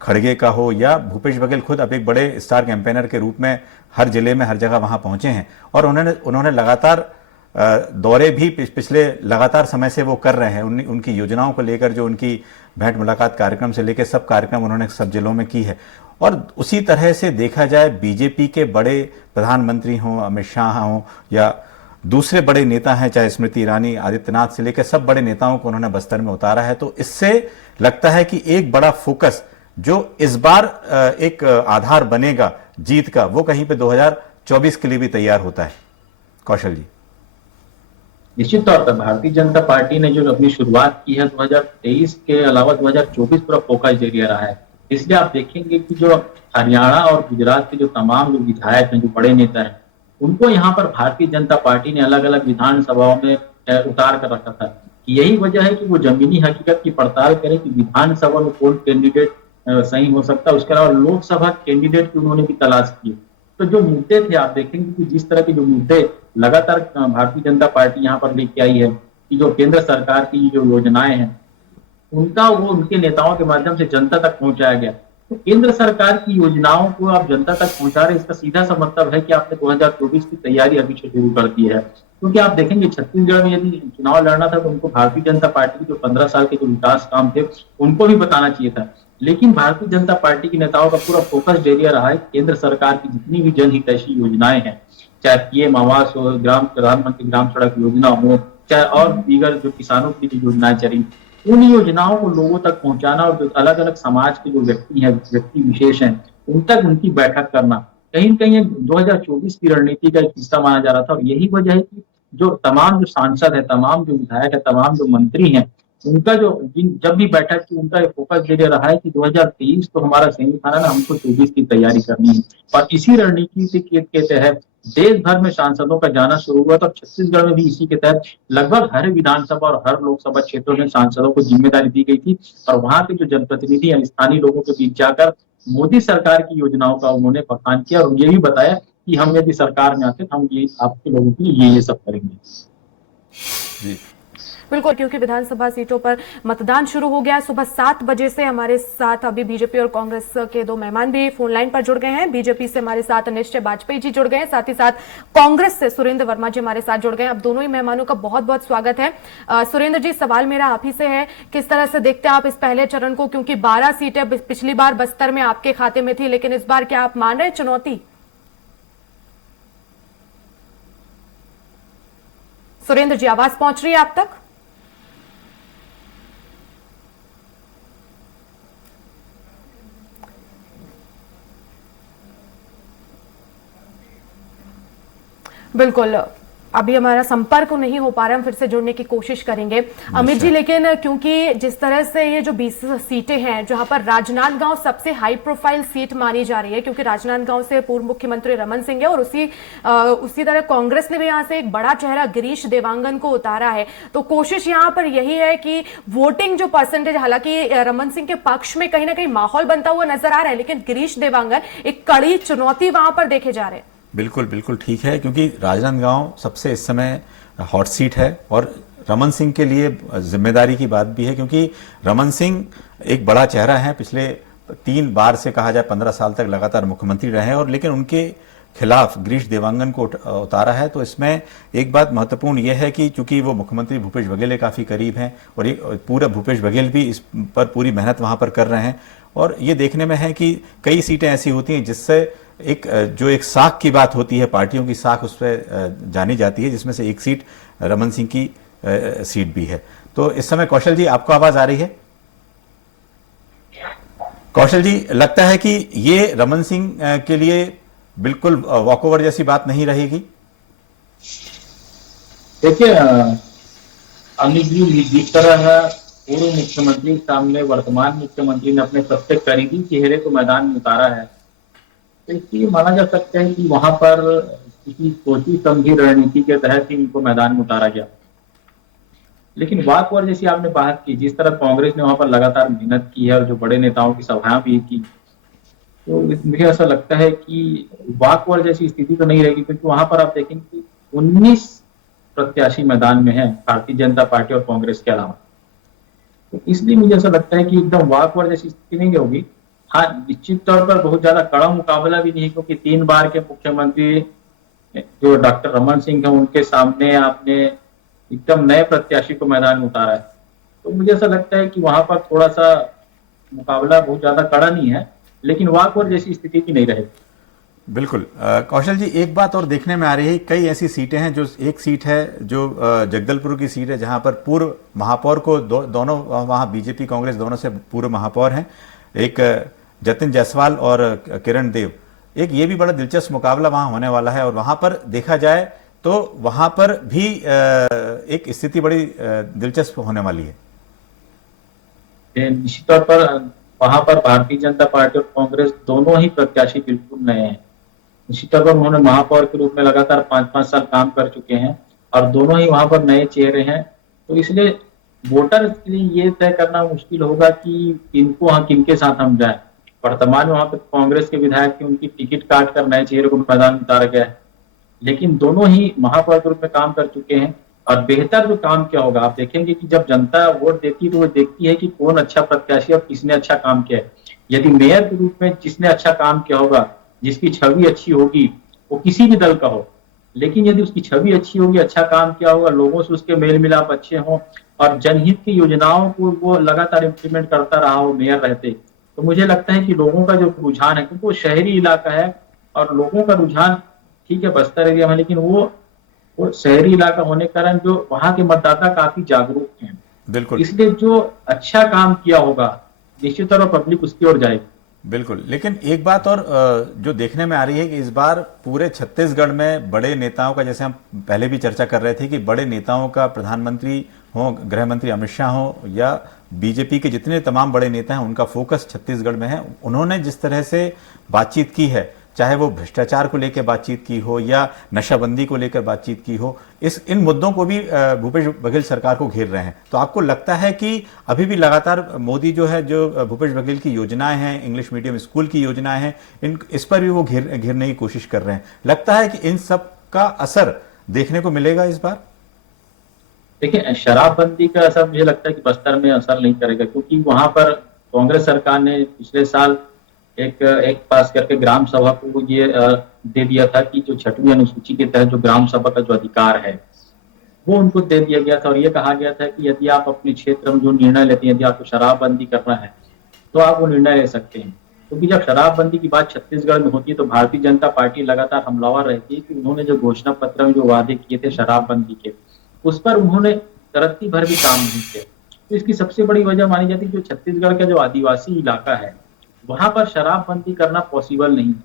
खड़गे का हो, या भूपेश बघेल खुद अब एक बड़े स्टार कैंपेनर के रूप में हर जिले में हर जगह वहां पहुंचे हैं और उन्होंने लगातार दौरे भी पिछले लगातार समय से वो कर रहे हैं। उनकी योजनाओं को लेकर जो उनकी भेंट मुलाकात कार्यक्रम से लेकर सब कार्यक्रम उन्होंने सब जिलों में की है। और उसी तरह से देखा जाए बीजेपी के बड़े प्रधानमंत्री हों, अमित शाह हों, या दूसरे बड़े नेता हैं, चाहे स्मृति ईरानी, आदित्यनाथ से लेकर सब बड़े नेताओं को उन्होंने बस्तर में उतारा है। तो इससे लगता है कि एक बड़ा फोकस जो इस बार एक आधार बनेगा जीत का, वो कहीं पे 2024 के लिए भी तैयार होता है। कौशल जी, निश्चित तौर पर भारतीय जनता पार्टी ने जो अपनी शुरुआत की है 2023 के अलावा 2024 पूरा फोकस एरिया रहा है। इसलिए आप देखेंगे कि जो हरियाणा और गुजरात के जो तमाम जो विधायक हैं, जो बड़े नेता हैं, उनको यहाँ पर भारतीय जनता पार्टी ने अलग अलग विधानसभाओं में उतार कर रखा था। यही वजह है कि वो जमीनी हकीकत की पड़ताल करें कि विधानसभा में कौन कैंडिडेट सही हो सकता है। उसके अलावा लोकसभा कैंडिडेट की उन्होंने भी तलाश की। तो जो मुद्दे थे, आप देखेंगे कि जिस तरह के जो मुद्दे लगातार भारतीय जनता पार्टी यहाँ पर लेके आई है कि जो केंद्र सरकार की जो योजनाएं हैं उनका वो उनके नेताओं के माध्यम से जनता तक पहुंचाया गया। तो केंद्र सरकार की योजनाओं को आप जनता तक पहुंचा रहे, इसका सीधा सा मतलब है कि आपने 2024 की तैयारी अभी से शुरू कर दी है। क्योंकि आप देखेंगे छत्तीसगढ़ में यदि चुनाव लड़ना था तो उनको भारतीय जनता पार्टी के जो 15 साल के जो विकास काम थे उनको भी बताना चाहिए था। लेकिन भारतीय जनता पार्टी के नेताओं का पूरा फोकस एरिया रहा है केंद्र सरकार की जितनी भी जनहितैषी योजनाएं हैं, चाहे पीएम आवास हो, प्रधानमंत्री ग्राम सड़क योजना हो, चाहे और दीगर जो किसानों की जो योजनाएं चली, उन योजनाओं को लोगों तक पहुंचाना और जो अलग अलग समाज के जो व्यक्ति विशेष हैं उन तक उनकी बैठक करना कहीं कहीं 2024 की रणनीति का एक हिस्सा माना जा रहा था। और यही वजह है कि जो तमाम जो सांसद है, तमाम जो विधायक है, तमाम जो मंत्री हैं, उनका जो जब भी बैठक की उनका फोकस ये रहा है कि 2023 तो हमारा सही था ना, हमको 24 की तैयारी करनी है। और इसी रणनीति के तहत देश भर में सांसदों का जाना शुरू हुआ। तो छत्तीसगढ़ में भी इसी के तहत लगभग हर विधानसभा और हर लोकसभा क्षेत्रों में सांसदों को जिम्मेदारी दी गई थी और वहां के जो जनप्रतिनिधि हैं, स्थानीय लोगों के बीच जाकर मोदी सरकार की योजनाओं का उन्होंने बखान किया और ये भी बताया कि हम यदि सरकार में आते तो हम ये आपके लोगों के लिए ये सब करेंगे। जी बिल्कुल, क्योंकि विधानसभा सीटों पर मतदान शुरू हो गया है। सुबह 7 बजे से हमारे साथ अभी बीजेपी और कांग्रेस के 2 मेहमान भी फोन लाइन पर जुड़ गए हैं। बीजेपी से हमारे साथ निश्चय वाजपेयी जी जुड़ गए हैं, साथ ही साथ कांग्रेस से सुरेंद्र वर्मा जी हमारे साथ जुड़ गए हैं। अब दोनों ही मेहमानों का बहुत बहुत स्वागत है। सुरेंद्र जी, सवाल मेरा आप ही से है, किस तरह से देखते हैं आप इस पहले चरण को, क्योंकि 12 सीटें पिछली बार बस्तर में आपके खाते में थी, लेकिन इस बार क्या आप मान रहे हैं चुनौती? सुरेंद्र जी, आवाज पहुंच रही है आप तक? बिल्कुल। अभी हमारा संपर्क नहीं हो पा रहा, हम फिर से जुड़ने की कोशिश करेंगे अमित जी। लेकिन क्योंकि जिस तरह से ये जो 20 सीटें हैं, जहां पर राजनांदगांव सबसे हाई प्रोफाइल सीट मानी जा रही है, क्योंकि राजनांदगांव से पूर्व मुख्यमंत्री रमन सिंह है और उसी तरह कांग्रेस ने भी यहां से एक बड़ा चेहरा गिरीश देवांगन को उतारा है। तो कोशिश यहां पर यही है कि वोटिंग जो परसेंटेज, हालांकि रमन सिंह के पक्ष में कहीं ना कहीं माहौल बनता हुआ नजर आ रहा है, लेकिन गिरीश देवांगन एक कड़ी चुनौती वहां पर देखे जा रहे हैं। बिल्कुल बिल्कुल ठीक है, क्योंकि राजनांदगांव सबसे इस समय हॉट सीट है और रमन सिंह के लिए जिम्मेदारी की बात भी है, क्योंकि रमन सिंह एक बड़ा चेहरा है। पिछले 3 बार से कहा जाए 15 साल तक लगातार मुख्यमंत्री रहे हैं, और लेकिन उनके खिलाफ गिरीश देवांगन को उतारा है। तो इसमें एक बात महत्वपूर्ण यह है कि चूंकि वो मुख्यमंत्री भूपेश बघेल के काफी करीब हैं और ये पूरा भूपेश बघेल भी इस पर पूरी मेहनत वहां पर कर रहे हैं, और ये देखने में है कि कई सीटें ऐसी होती हैं जिससे एक साख की बात होती है, पार्टियों की साख उस पर जानी जाती है, जिसमें से एक सीट रमन सिंह की सीट भी है। तो इस समय कौशल जी, आपको आवाज आ रही है? कौशल जी, लगता है कि ये रमन सिंह के लिए बिल्कुल वॉकओवर जैसी बात नहीं रहेगी? देखिए अमित जी, जिस तरह पूर्व मुख्यमंत्री के सामने वर्तमान मुख्यमंत्री ने अपने सबसे करीबी चेहरे को मैदान में उतारा है, तो इसलिए माना जा सकता है कि वहां पर किसी सोची समझी रणनीति के तहत ही उनको मैदान में उतारा गया। लेकिन वॉकओवर जैसी आपने बात की, जिस तरह कांग्रेस ने वहां पर लगातार मेहनत की है और जो बड़े नेताओं की सभाएं भी की, तो मुझे ऐसा लगता है कि वॉकओवर जैसी स्थिति तो नहीं रहेगी, क्योंकि वहां पर आप देखेंगे कि 19 प्रत्याशी मैदान में हैं भारतीय जनता पार्टी और कांग्रेस के अलावा। तो इसलिए मुझे ऐसा लगता है कि एकदम वॉकओवर जैसी स्थिति नहीं होगी। हाँ, निश्चित तौर पर बहुत ज्यादा कड़ा मुकाबला भी नहीं है, क्योंकि 3 बार के मुख्यमंत्री जो डॉक्टर रमन सिंह है, उनके सामने आपने एकदम नए प्रत्याशी को मैदान में उतारा है। तो मुझे ऐसा लगता है कि वहां पर थोड़ा सा मुकाबला बहुत ज्यादा कड़ा नहीं है, लेकिन वॉकओवर जैसी स्थिति की नहीं रहेगी। बिल्कुल। कौशल जी, एक बात और देखने में आ रही है, कई ऐसी सीटें हैं, जो एक सीट है जो जगदलपुर की सीट है, जहां पर पूर्व महापौर को दोनों वहां बीजेपी कांग्रेस दोनों से पूर्व महापौर हैं, एक जतिन जायसवाल और किरण देव। एक ये भी बड़ा दिलचस्प मुकाबला वहां होने वाला है, और वहां पर देखा जाए तो वहां पर भी एक स्थिति बड़ी दिलचस्प होने वाली है। निश्चित तौर पर वहां पर भारतीय जनता पार्टी और कांग्रेस दोनों ही प्रत्याशी बिल्कुल नए हैं। निश्चित तौर पर उन्होंने महापौर के रूप में लगातार 5-5 साल काम कर चुके हैं, और दोनों ही वहां पर नए चेहरे हैं। तो इसलिए वोटर के लिए ये तय करना मुश्किल होगा कि किनके साथ हम जाएं। वर्तमान में वहां पर कांग्रेस के विधायक की उनकी टिकट काट कर नए चेहरे को मैदान में उतारा गया है, लेकिन दोनों ही महापौर के रूप में काम कर चुके हैं और बेहतर जो काम किया होगा। आप देखेंगे कि जब जनता वोट देती है तो वो देखती है कि कौन अच्छा प्रत्याशी और किसने अच्छा काम किया है। यदि मेयर के रूप में जिसने अच्छा काम किया होगा, जिसकी छवि अच्छी होगी, वो किसी भी दल का हो, लेकिन यदि उसकी छवि अच्छी होगी, अच्छा काम किया होगा, लोगों से उसके मेल मिलाप अच्छे हों और जनहित की योजनाओं को वो लगातार इम्प्लीमेंट करता रहा हो मेयर रहते, तो मुझे लगता है कि लोगों का जो रुझान है, क्योंकि वो शहरी इलाका है और लोगों का रुझान ठीक है बस्तर एरिया में, लेकिन वो शहरी इलाका होने के कारण जो वहां के मतदाता काफी जागरूक हैं। बिल्कुल, इसलिए जो अच्छा काम किया होगा निश्चित तौर पर पब्लिक उसकी ओर जाएगी। बिल्कुल। लेकिन एक बात और जो देखने में आ रही है कि इस बार पूरे छत्तीसगढ़ में बड़े नेताओं का, जैसे हम पहले भी चर्चा कर रहे थे कि बड़े नेताओं का, प्रधानमंत्री हो, गृह मंत्री अमित शाह हो या बीजेपी के जितने तमाम बड़े नेता हैं, उनका फोकस छत्तीसगढ़ में है। उन्होंने जिस तरह से बातचीत की है, चाहे वो भ्रष्टाचार को लेकर बातचीत की हो या नशाबंदी को लेकर बातचीत की हो, इन मुद्दों को भी भूपेश बघेल सरकार को घेर रहे हैं। तो आपको लगता है कि अभी भी लगातार मोदी जो है, जो भूपेश बघेल की योजनाएं हैं, इंग्लिश मीडियम स्कूल की योजनाएं हैं, इस पर भी वो घेरने की कोशिश कर रहे हैं? लगता है कि इन सब का असर देखने को मिलेगा इस बार? देखिए, शराबबंदी का असर मुझे लगता है कि बस्तर में असर नहीं करेगा, क्योंकि वहां पर कांग्रेस सरकार ने पिछले साल एक पास करके ग्राम सभा को ये दे दिया था कि जो 6वीं अनुसूची के तहत जो ग्राम सभा का जो अधिकार है वो उनको दे दिया गया था, और ये कहा गया था कि यदि आप अपने क्षेत्र में जो निर्णय लेते हैं, यदि आपको शराबबंदी करना है तो आप वो निर्णय ले सकते हैं। क्योंकि जब शराबबंदी की बात छत्तीसगढ़ में होती है तो भारतीय जनता पार्टी लगातार हमलावर रहती है कि उन्होंने जो घोषणा पत्र में जो वादे किए थे शराबबंदी के, उस पर उन्होंने रत्ती भर भी काम नहीं किया। तो इसकी सबसे बड़ी वजह मानी जाती है जो छत्तीसगढ़ का जो आदिवासी इलाका है, वहां पर शराबबंदी करना पॉसिबल नहीं है।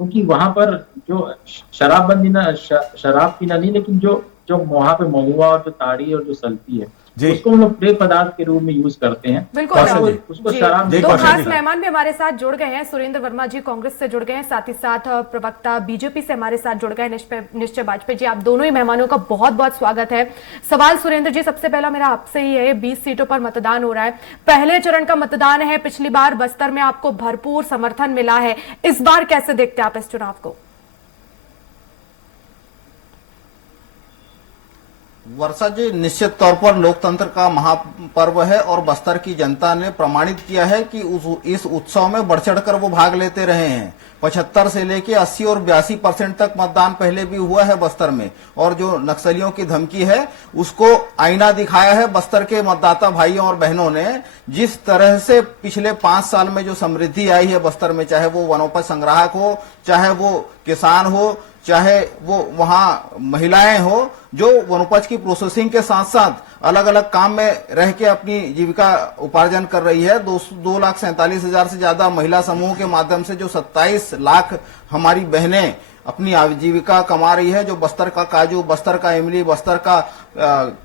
क्योंकि वहां पर जो शराबबंदी ना शराब पीना नहीं, लेकिन जो जो वहां पे महुआ और जो ताड़ी और जो सल्फी है, जी। उसको हम लोग पेय पदार्थ के रूप में यूज करते हैं। बिल्कुल कौशल जी। उसको जी। शराब जी, दो कौशल खास जी। मेहमान भी हमारे साथ जुड़ गए हैं। सुरेंद्र वर्मा जी कांग्रेस से जुड़ गए हैं, साथ ही साथ प्रवक्ता बीजेपी से हमारे साथ जुड़ गए निश्चय वाजपेयी जी। आप दोनों ही मेहमानों का बहुत बहुत स्वागत है। सवाल सुरेंद्र जी सबसे पहला मेरा आपसे ही है, 20 सीटों पर मतदान हो रहा है, पहले चरण का मतदान है, पिछली बार बस्तर में आपको भरपूर समर्थन मिला है, इस बार कैसे देखते हैं आप इस चुनाव को? वर्षा जी, निश्चित तौर पर लोकतंत्र का महापर्व है और बस्तर की जनता ने प्रमाणित किया है कि इस उत्सव में बढ़ चढ़कर वो भाग लेते रहे हैं। 75 से लेके 80 और 82% तक मतदान पहले भी हुआ है बस्तर में, और जो नक्सलियों की धमकी है उसको आईना दिखाया है बस्तर के मतदाता भाइयों और बहनों ने। जिस तरह से पिछले 5 साल में जो समृद्धि आई है बस्तर में, चाहे वो वनोपज संग्राहक हो, चाहे वो किसान हो, चाहे वो वहां महिलाएं हो जो वनोपज की प्रोसेसिंग के साथ साथ अलग अलग काम में रह के अपनी जीविका उपार्जन कर रही है। 2,47,000 से ज्यादा महिला समूह के माध्यम से जो 27 लाख हमारी बहनें अपनी आजीविका कमा रही है। जो बस्तर का काजू, बस्तर का इमली, बस्तर का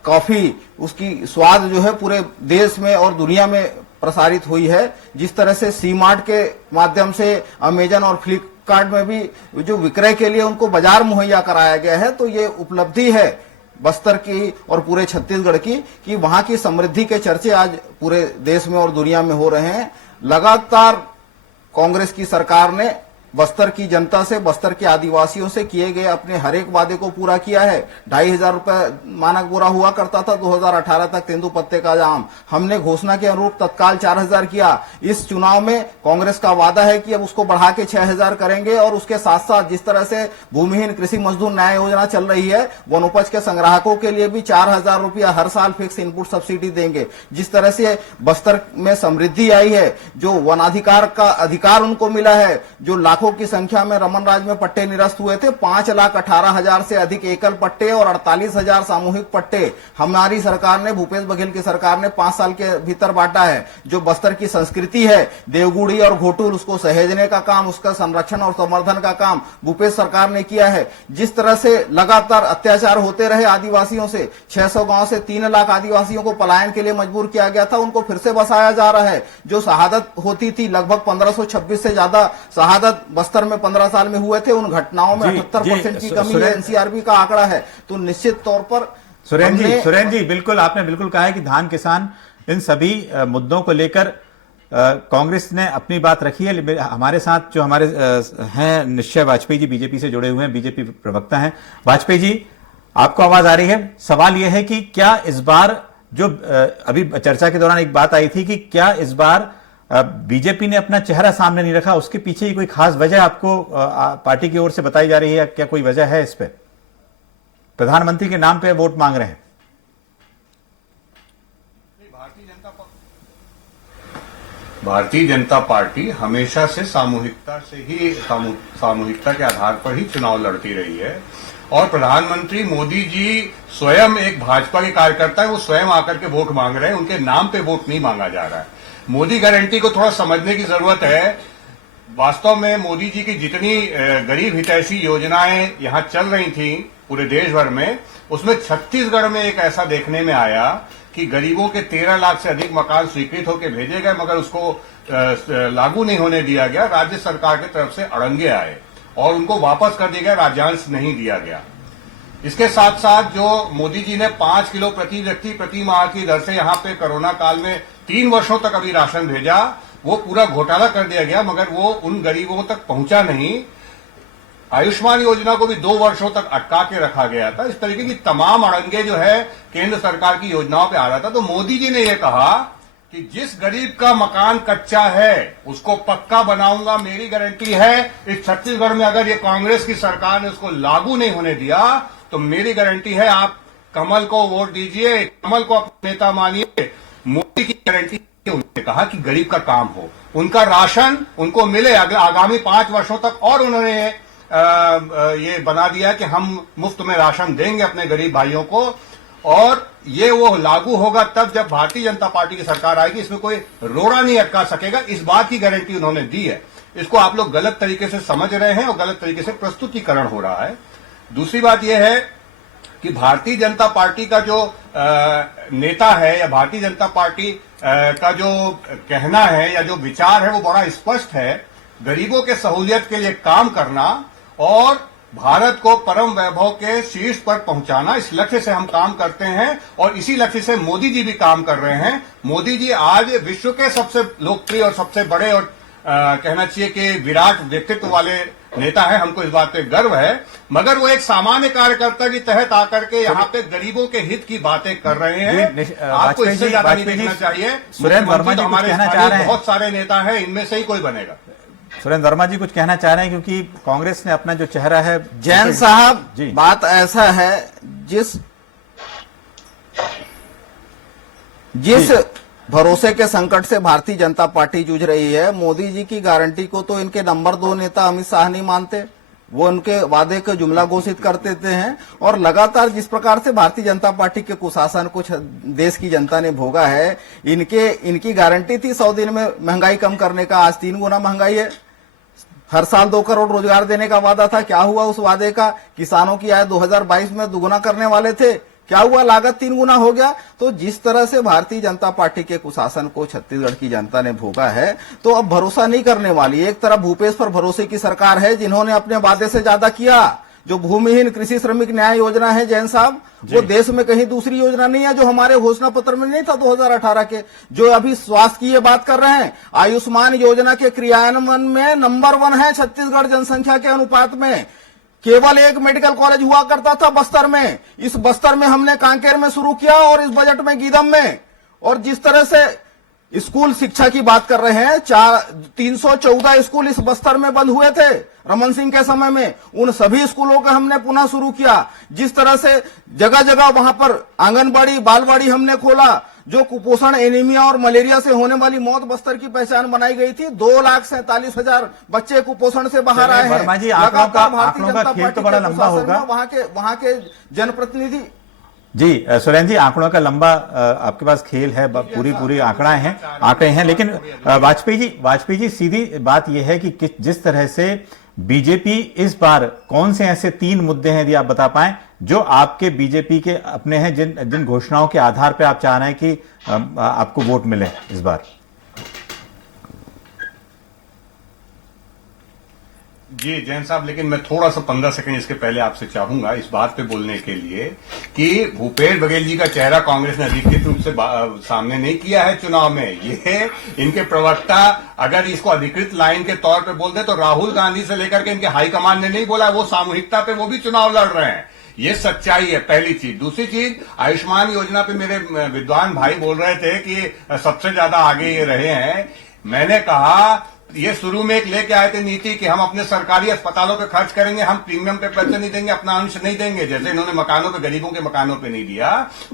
कॉफी, उसकी स्वाद जो है पूरे देश में और दुनिया में प्रसारित हुई है। जिस तरह से सी मार्ट के माध्यम से अमेजन और फ्लिपकार्ट में भी जो विक्रय के लिए उनको बाजार मुहैया कराया गया है, तो ये उपलब्धि है बस्तर की और पूरे छत्तीसगढ़ की कि वहां की समृद्धि के चर्चे आज पूरे देश में और दुनिया में हो रहे हैं। लगातार कांग्रेस की सरकार ने बस्तर की जनता से, बस्तर के आदिवासियों से किए गए अपने हर एक वादे को पूरा किया है। 2,500 रुपए मानक बोरा हुआ करता था 2018 तक तेंदुपत्ते का दाम, हमने घोषणा के अनुरूप तत्काल 4,000 किया। इस चुनाव में कांग्रेस का वादा है कि अब उसको बढ़ा के 6,000 करेंगे, और उसके साथ साथ जिस तरह से भूमिहीन कृषि मजदूर न्याय योजना चल रही है, वनोपज के संग्राहकों के लिए भी 4,000 रुपया हर साल फिक्स इनपुट सब्सिडी देंगे। जिस तरह से बस्तर में समृद्धि आई है, जो वनाधिकार का अधिकार उनको मिला है, जो लाखों की संख्या में रमन राज में पट्टे निरस्त हुए थे, 5,18,000 से अधिक एकल पट्टे और 48,000 सामूहिक पट्टे हमारी सरकार ने, भूपेश बघेल की सरकार ने 5 साल के भीतर बांटा है। जो बस्तर की संस्कृति है, देवगुड़ी और घोटुल, उसको सहेजने का काम, उसका संरक्षण और संवर्धन का काम भूपेश सरकार ने किया है। जिस तरह से लगातार अत्याचार होते रहे आदिवासियों से, 600 गांव से 3 लाख आदिवासियों को पलायन के लिए मजबूर किया गया था, उनको फिर से बसाया जा रहा है। जो शहादत होती थी, लगभग 1526 से ज्यादा शहादत बस्तर में 15 साल में हुए थे, उन घटनाओं में 78% की कमी है, एनसीआरबी का आंकड़ा है। तो निश्चित तौर पर सुरेंद्र जी बिल्कुल, आपने बिल्कुल कहा है कि धान, किसान, इन सभी मुद्दों को लेकर कांग्रेस ने अपनी बात रखी है। हमारे साथ जो हमारे हैं निश्चय वाजपेयी जी, बीजेपी से जुड़े हुए हैं, बीजेपी प्रवक्ता हैं। वाजपेयी जी, आपको आवाज आ रही है? सवाल यह है कि क्या इस बार जो अभी चर्चा के दौरान एक बात आई थी कि क्या इस बार बीजेपी ने अपना चेहरा सामने नहीं रखा, उसके पीछे ही कोई खास वजह आपको पार्टी की ओर से बताई जा रही है? क्या कोई वजह है इस पे? प्रधानमंत्री के नाम पे वोट मांग रहे हैं। भारतीय जनता पार्टी हमेशा से सामूहिकता के आधार पर ही चुनाव लड़ती रही है, और प्रधानमंत्री मोदी जी स्वयं एक भाजपा के कार्यकर्ता है, वो स्वयं आकर के वोट मांग रहे हैं, उनके नाम पे वोट नहीं मांगा जा रहा है। मोदी गारंटी को थोड़ा समझने की जरूरत है। वास्तव में मोदी जी की जितनी गरीब हितैषी योजनाएं यहां चल रही थी पूरे देश भर में, उसमें छत्तीसगढ़ में एक ऐसा देखने में आया कि गरीबों के 13 लाख से अधिक मकान स्वीकृत होकर भेजे गए, मगर उसको लागू नहीं होने दिया गया। राज्य सरकार की तरफ से अड़ंगे आए और उनको वापस कर दिया गया, राज्यांश नहीं दिया गया। इसके साथ साथ जो मोदी जी ने 5 किलो प्रति व्यक्ति प्रति माह की दर से यहाँ पे कोरोना काल में 3 वर्षों तक अभी राशन भेजा, वो पूरा घोटाला कर दिया गया, मगर वो उन गरीबों तक पहुंचा नहीं। आयुष्मान योजना को भी 2 वर्षों तक अटका के रखा गया था। इस तरीके की तमाम अड़ंगे जो है केंद्र सरकार की योजनाओं पे आ रहा था। तो मोदी जी ने यह कहा कि जिस गरीब का मकान कच्चा है उसको पक्का बनाऊंगा, मेरी गारंटी है। इस छत्तीसगढ़ में अगर ये कांग्रेस की सरकार ने उसको लागू नहीं होने दिया तो मेरी गारंटी है आप कमल को वोट दीजिए, कमल को अपना नेता मानिए। मोदी की गारंटी, उन्होंने कहा कि गरीब का काम हो, उनका राशन उनको मिले आगामी 5 वर्षों तक, और उन्होंने ये बना दिया कि हम मुफ्त में राशन देंगे अपने गरीब भाइयों को, और ये वो लागू होगा तब जब भारतीय जनता पार्टी की सरकार आएगी। इसमें कोई रोड़ा नहीं अटका सकेगा, इस बात की गारंटी उन्होंने दी है। इसको आप लोग गलत तरीके से समझ रहे हैं और गलत तरीके से प्रस्तुतिकरण हो रहा है। दूसरी बात यह है कि भारतीय जनता पार्टी का जो नेता है या भारतीय जनता पार्टी का जो कहना है या जो विचार है वो बड़ा स्पष्ट है। गरीबों के सहूलियत के लिए काम करना और भारत को परम वैभव के शीर्ष पर पहुंचाना, इस लक्ष्य से हम काम करते हैं और इसी लक्ष्य से मोदी जी भी काम कर रहे हैं। मोदी जी आज विश्व के सबसे लोकप्रिय और सबसे बड़े और कहना चाहिए कि विराट व्यक्तित्व वाले नेता है, हमको इस बात पे गर्व है। मगर वो एक सामान्य कार्यकर्ता के तहत आकर के यहाँ पे गरीबों के हित की बातें कर रहे हैं। आपको इससे ज्यादा नहीं देखना चाहिए। सुरेंद्र वर्मा जी हमारे कहना चाह रहे हैं, बहुत सारे नेता हैं, इनमें से ही कोई बनेगा। सुरेंद्र वर्मा जी कुछ कहना चाह रहे हैं क्योंकि कांग्रेस ने अपना जो चेहरा है। जैन साहब, जी, बात ऐसा है, जिस भरोसे के संकट से भारतीय जनता पार्टी जूझ रही है, मोदी जी की गारंटी को तो इनके नंबर 2 नेता अमित शाह नहीं मानते। वो उनके वादे का जुमला घोषित कर देते हैं और लगातार जिस प्रकार से भारतीय जनता पार्टी के कुशासन कुछ देश की जनता ने भोगा है, इनकी गारंटी थी 100 दिन में महंगाई कम करने का, आज 3 गुना महंगाई है। हर साल 2 करोड़ रोजगार देने का वादा था, क्या हुआ उस वादे का? किसानों की आय 2022 में दुगुना करने वाले थे, क्या हुआ? लागत 3 गुना हो गया। तो जिस तरह से भारतीय जनता पार्टी के कुशासन को छत्तीसगढ़ की जनता ने भोगा है, तो अब भरोसा नहीं करने वाली। एक तरफ भूपेश पर भरोसे की सरकार है, जिन्होंने अपने वादे से ज्यादा किया। जो भूमिहीन कृषि श्रमिक न्याय योजना है जैन साहब, वो देश में कहीं दूसरी योजना नहीं है, जो हमारे घोषणा पत्र में नहीं था 2018 के। जो अभी स्वास्थ्य की ये बात कर रहे हैं, आयुष्मान योजना के क्रियान्वयन में नंबर 1 है छत्तीसगढ़ जनसंख्या के अनुपात में। केवल एक मेडिकल कॉलेज हुआ करता था बस्तर में, इस बस्तर में हमने कांकेर में शुरू किया और इस बजट में गीदम में। और जिस तरह से स्कूल शिक्षा की बात कर रहे हैं, 314 स्कूल इस बस्तर में बंद हुए थे रमन सिंह के समय में, उन सभी स्कूलों को हमने पुनः शुरू किया। जिस तरह से जगह जगह वहां पर आंगनबाड़ी, बालवाड़ी हमने खोला। जो कुपोषण, एनीमिया और मलेरिया से होने वाली मौत बस्तर की पहचान बनाई गई थी। 2,47,000 बच्चे कुपोषण से बाहर आए हैं। वर्मा जी, आंकड़ों का खेल तो बड़ा लंबा होगा। वहां के जनप्रतिनिधि जी, सुरेंद्र जी, आंकड़ों का लंबा आपके पास खेल है, पूरी आंकड़े हैं। लेकिन वाजपेयी जी सीधी बात यह है कि जिस तरह से बीजेपी इस बार कौन से ऐसे 3 मुद्दे हैं यदि आप बता पाएं जो आपके बीजेपी के अपने हैं, जिन घोषणाओं के आधार पर आप चाह रहे हैं कि आपको वोट मिले इस बार? जी जैन साहब, लेकिन मैं थोड़ा सा 15 सेकंड इसके पहले आपसे चाहूंगा इस बात पे बोलने के लिए कि भूपेश बघेल जी का चेहरा कांग्रेस ने अधिकृत रूप से सामने नहीं किया है चुनाव में। ये इनके प्रवक्ता अगर इसको अधिकृत लाइन के तौर पे बोल दे तो राहुल गांधी से लेकर के इनके हाईकमान ने नहीं बोला, वो सामूहिकता पे वो भी चुनाव लड़ रहे हैं। ये सच्चाई है, पहली चीज। दूसरी चीज, आयुष्मान योजना पे मेरे विद्वान भाई बोल रहे थे कि सबसे ज्यादा आगे ये रहे हैं। मैंने कहा ये शुरू में एक लेके आए थे नीति कि हम अपने सरकारी अस्पतालों पे खर्च करेंगे, हम प्रीमियम पे पैसे नहीं देंगे, अपना अंश नहीं देंगे, जैसे इन्होंने मकानों पे, गरीबों के मकानों पे नहीं दिया।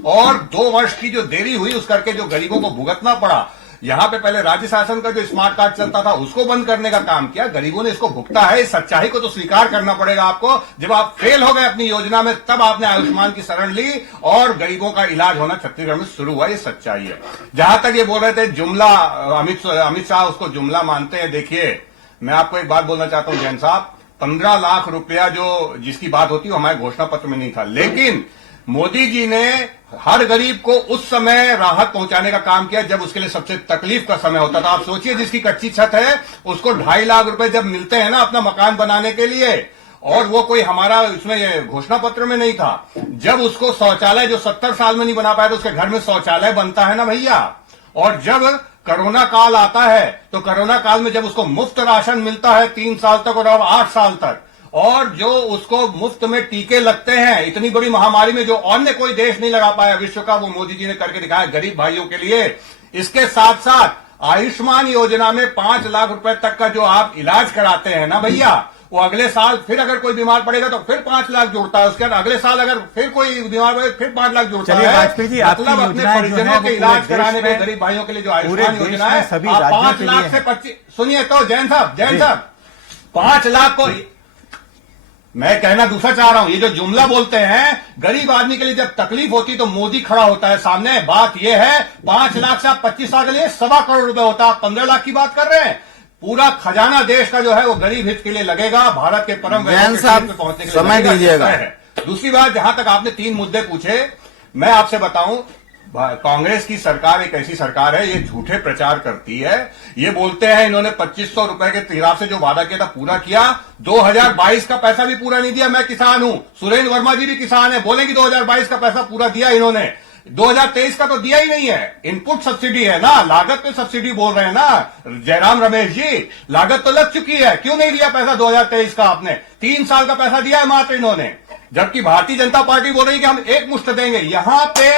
और 2 वर्ष की जो देरी हुई उस करके जो गरीबों को भुगतना पड़ा, यहां पे पहले राज्य शासन का जो स्मार्ट कार्ड चलता था उसको बंद करने का काम किया, गरीबों ने इसको भुगता है। इस सच्चाई को तो स्वीकार करना पड़ेगा आपको। जब आप फेल हो गए अपनी योजना में, तब आपने आयुष्मान की शरण ली और गरीबों का इलाज होना छत्तीसगढ़ में शुरू हुआ। ये सच्चाई है। जहां तक ये बोल रहे थे जुमला, अमित शाह उसको जुमला मानते हैं। देखिए, मैं आपको एक बात बोलना चाहता हूं जैन साहब, 15 लाख रुपया जो जिसकी बात होती है वो हमारे घोषणा पत्र में नहीं था, लेकिन मोदी जी ने हर गरीब को उस समय राहत पहुंचाने का काम किया जब उसके लिए सबसे तकलीफ का समय होता था। आप सोचिए, जिसकी कच्ची छत है उसको 2.5 लाख रुपए जब मिलते हैं ना अपना मकान बनाने के लिए, और वो कोई हमारा इसमें घोषणा पत्र में नहीं था। जब उसको शौचालय, जो 70 साल में नहीं बना पाया, तो उसके घर में शौचालय बनता है ना भैया। और जब कोरोना काल आता है तो कोरोना काल में जब उसको मुफ्त राशन मिलता है 3 साल तक और अब 8 साल तक, और जो उसको मुफ्त में टीके लगते हैं इतनी बड़ी महामारी में जो अन्य कोई देश नहीं लगा पाया विश्व का, वो मोदी जी ने करके दिखाया गरीब भाइयों के लिए। इसके साथ साथ आयुष्मान योजना में 5 लाख रुपए तक का जो आप इलाज कराते हैं ना भैया, वो अगले साल फिर अगर कोई बीमार पड़ेगा तो फिर 5 लाख जुड़ता है, उसके बाद अगले साल अगर फिर कोई बीमार पड़े फिर 5 लाख जुड़ता है। वाजपेयी जी, मतलब अपने परिजनों के इलाज कराने के गरीब भाइयों के लिए जो आयुष्मान योजना है, 5 लाख से 25, सुनिए तो जैन साहब 5 लाख को, मैं कहना दूसरा चाह रहा हूं, ये जो जुमला बोलते हैं, गरीब आदमी के लिए जब तकलीफ होती तो मोदी खड़ा होता है सामने। बात यह है 5 लाख से आप 25 साल के लिए 1.25 करोड़ रुपए होता है, आप 15 लाख की बात कर रहे हैं। पूरा खजाना देश का जो है वो गरीब हित के लिए लगेगा, भारत के परम वैभव जैन के साहब, शीर्ष पे पहुंचने के लिए समय लगेगा। दीजिएगा। है। दूसरी बात, जहां तक आपने 3 मुद्दे पूछे, मैं आपसे बताऊं, कांग्रेस की सरकार एक ऐसी सरकार है, ये झूठे प्रचार करती है। ये बोलते हैं इन्होंने 2500 रुपए के हिसाब से जो वादा किया था पूरा किया, 2022 का पैसा भी पूरा नहीं दिया। मैं किसान हूं, सुरेंद्र वर्मा जी भी किसान है, बोले कि 2022 का पैसा पूरा दिया इन्होंने, 2023 का तो दिया ही नहीं है। इनपुट सब्सिडी है ना, लागत पे सब्सिडी बोल रहे हैं ना जयराम रमेश जी, लागत तो लग चुकी है, क्यों नहीं दिया पैसा 2023 का? आपने 3 साल का पैसा दिया है मात्र इन्होंने, जबकि भारतीय जनता पार्टी बोल रही है कि हम एक मुश्त देंगे। यहां पे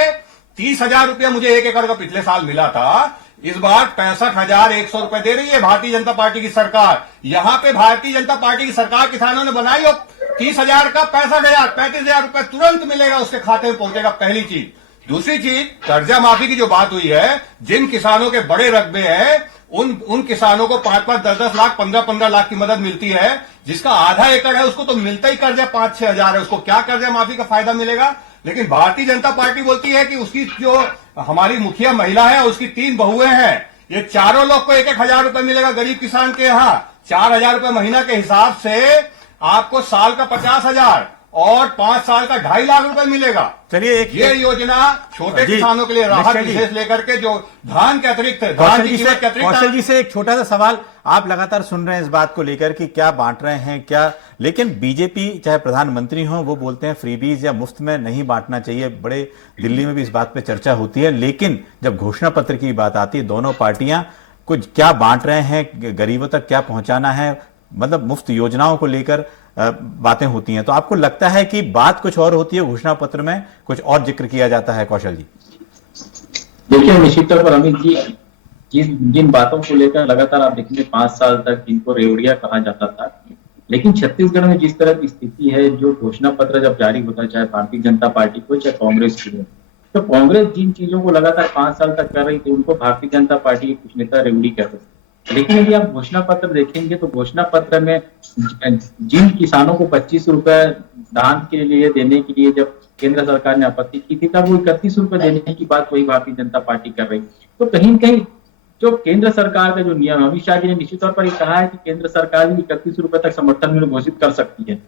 30,000 रुपया मुझे 1 एकड़ का पिछले साल मिला था, इस बार 65,100 रुपए दे रही है भारतीय जनता पार्टी की सरकार। यहां पे भारतीय जनता पार्टी की सरकार किसानों ने बनाई और 30,000 का 65,000 रुपए तुरंत मिलेगा, उसके खाते में पहुंचेगा, पहली चीज। दूसरी चीज, कर्जा माफी की जो बात हुई है, जिन किसानों के बड़े रकबे हैं उन किसानों को 5-5, 10-10 लाख, 15-15 लाख की मदद मिलती है। जिसका आधा एकड़ है उसको तो मिलता ही कर्जा 5-6 हजार है, उसको क्या कर्जा माफी का फायदा मिलेगा? लेकिन भारतीय जनता पार्टी बोलती है कि उसकी जो हमारी मुखिया महिला है उसकी 3 बहुएं हैं, ये चारों लोग को 1-1 हजार रुपए मिलेगा गरीब किसान के यहाँ। 4,000 रुपए महीना के हिसाब से आपको साल का 50,000 और 5 साल का 2.5 लाख रुपए मिलेगा। चलिए ये योजना छोटे जी, किसानों के लिए राहत निश्चय जी। विशेष लेकर के, जो धान के अतिरिक्त, धान कौशल की जी कीमत के से अतिरिक्त कौशल जी से एक छोटा सा सवाल, आप लगातार सुन रहे हैं इस बात को लेकर कि क्या बांट रहे हैं क्या, लेकिन बीजेपी चाहे प्रधानमंत्री हो वो बोलते हैं फ्रीबीज या मुफ्त में नहीं बांटना चाहिए, बड़े दिल्ली में भी इस बात पे चर्चा होती है। लेकिन जब घोषणा पत्र की बात आती है, दोनों पार्टियां कुछ क्या बांट रहे हैं, गरीबों तक क्या पहुंचाना है, मतलब मुफ्त योजनाओं को लेकर बातें होती हैं, तो आपको लगता है कि बात कुछ और होती है, घोषणा पत्र में कुछ और जिक्र किया जाता है? कौशल जी, देखिए, निश्चित तौर पर अमित जी, जिन बातों को लेकर लगातार आप देखेंगे 5 साल तक इनको रेवड़िया कहा जाता था, लेकिन छत्तीसगढ़ में जिस तरह की स्थिति है, जो घोषणा पत्र जब जारी होता है, चाहे भारतीय जनता पार्टी को चाहे कांग्रेस की हो, तो कांग्रेस जिन चीजों को लगातार 5 साल तक कर रही थी उनको भारतीय जनता पार्टी के कुछ नेता रेवड़ी कहते थे। लेकिन यदि आप घोषणा पत्र देखेंगे तो घोषणा पत्र में जिन किसानों को 25 रुपए धान के लिए देने के लिए जब केंद्र सरकार ने आपत्ति की थी, तब वो 31 रुपए देने की बात वही भारतीय जनता पार्टी कर रही। तो कहीं न कहीं जो केंद्र सरकार का जो नियम, अमित शाह जी ने निश्चित तौर पर ये कहा है कि केंद्र सरकार भी 31 रुपए तक समर्थन मूल्य घोषित कर सकती है।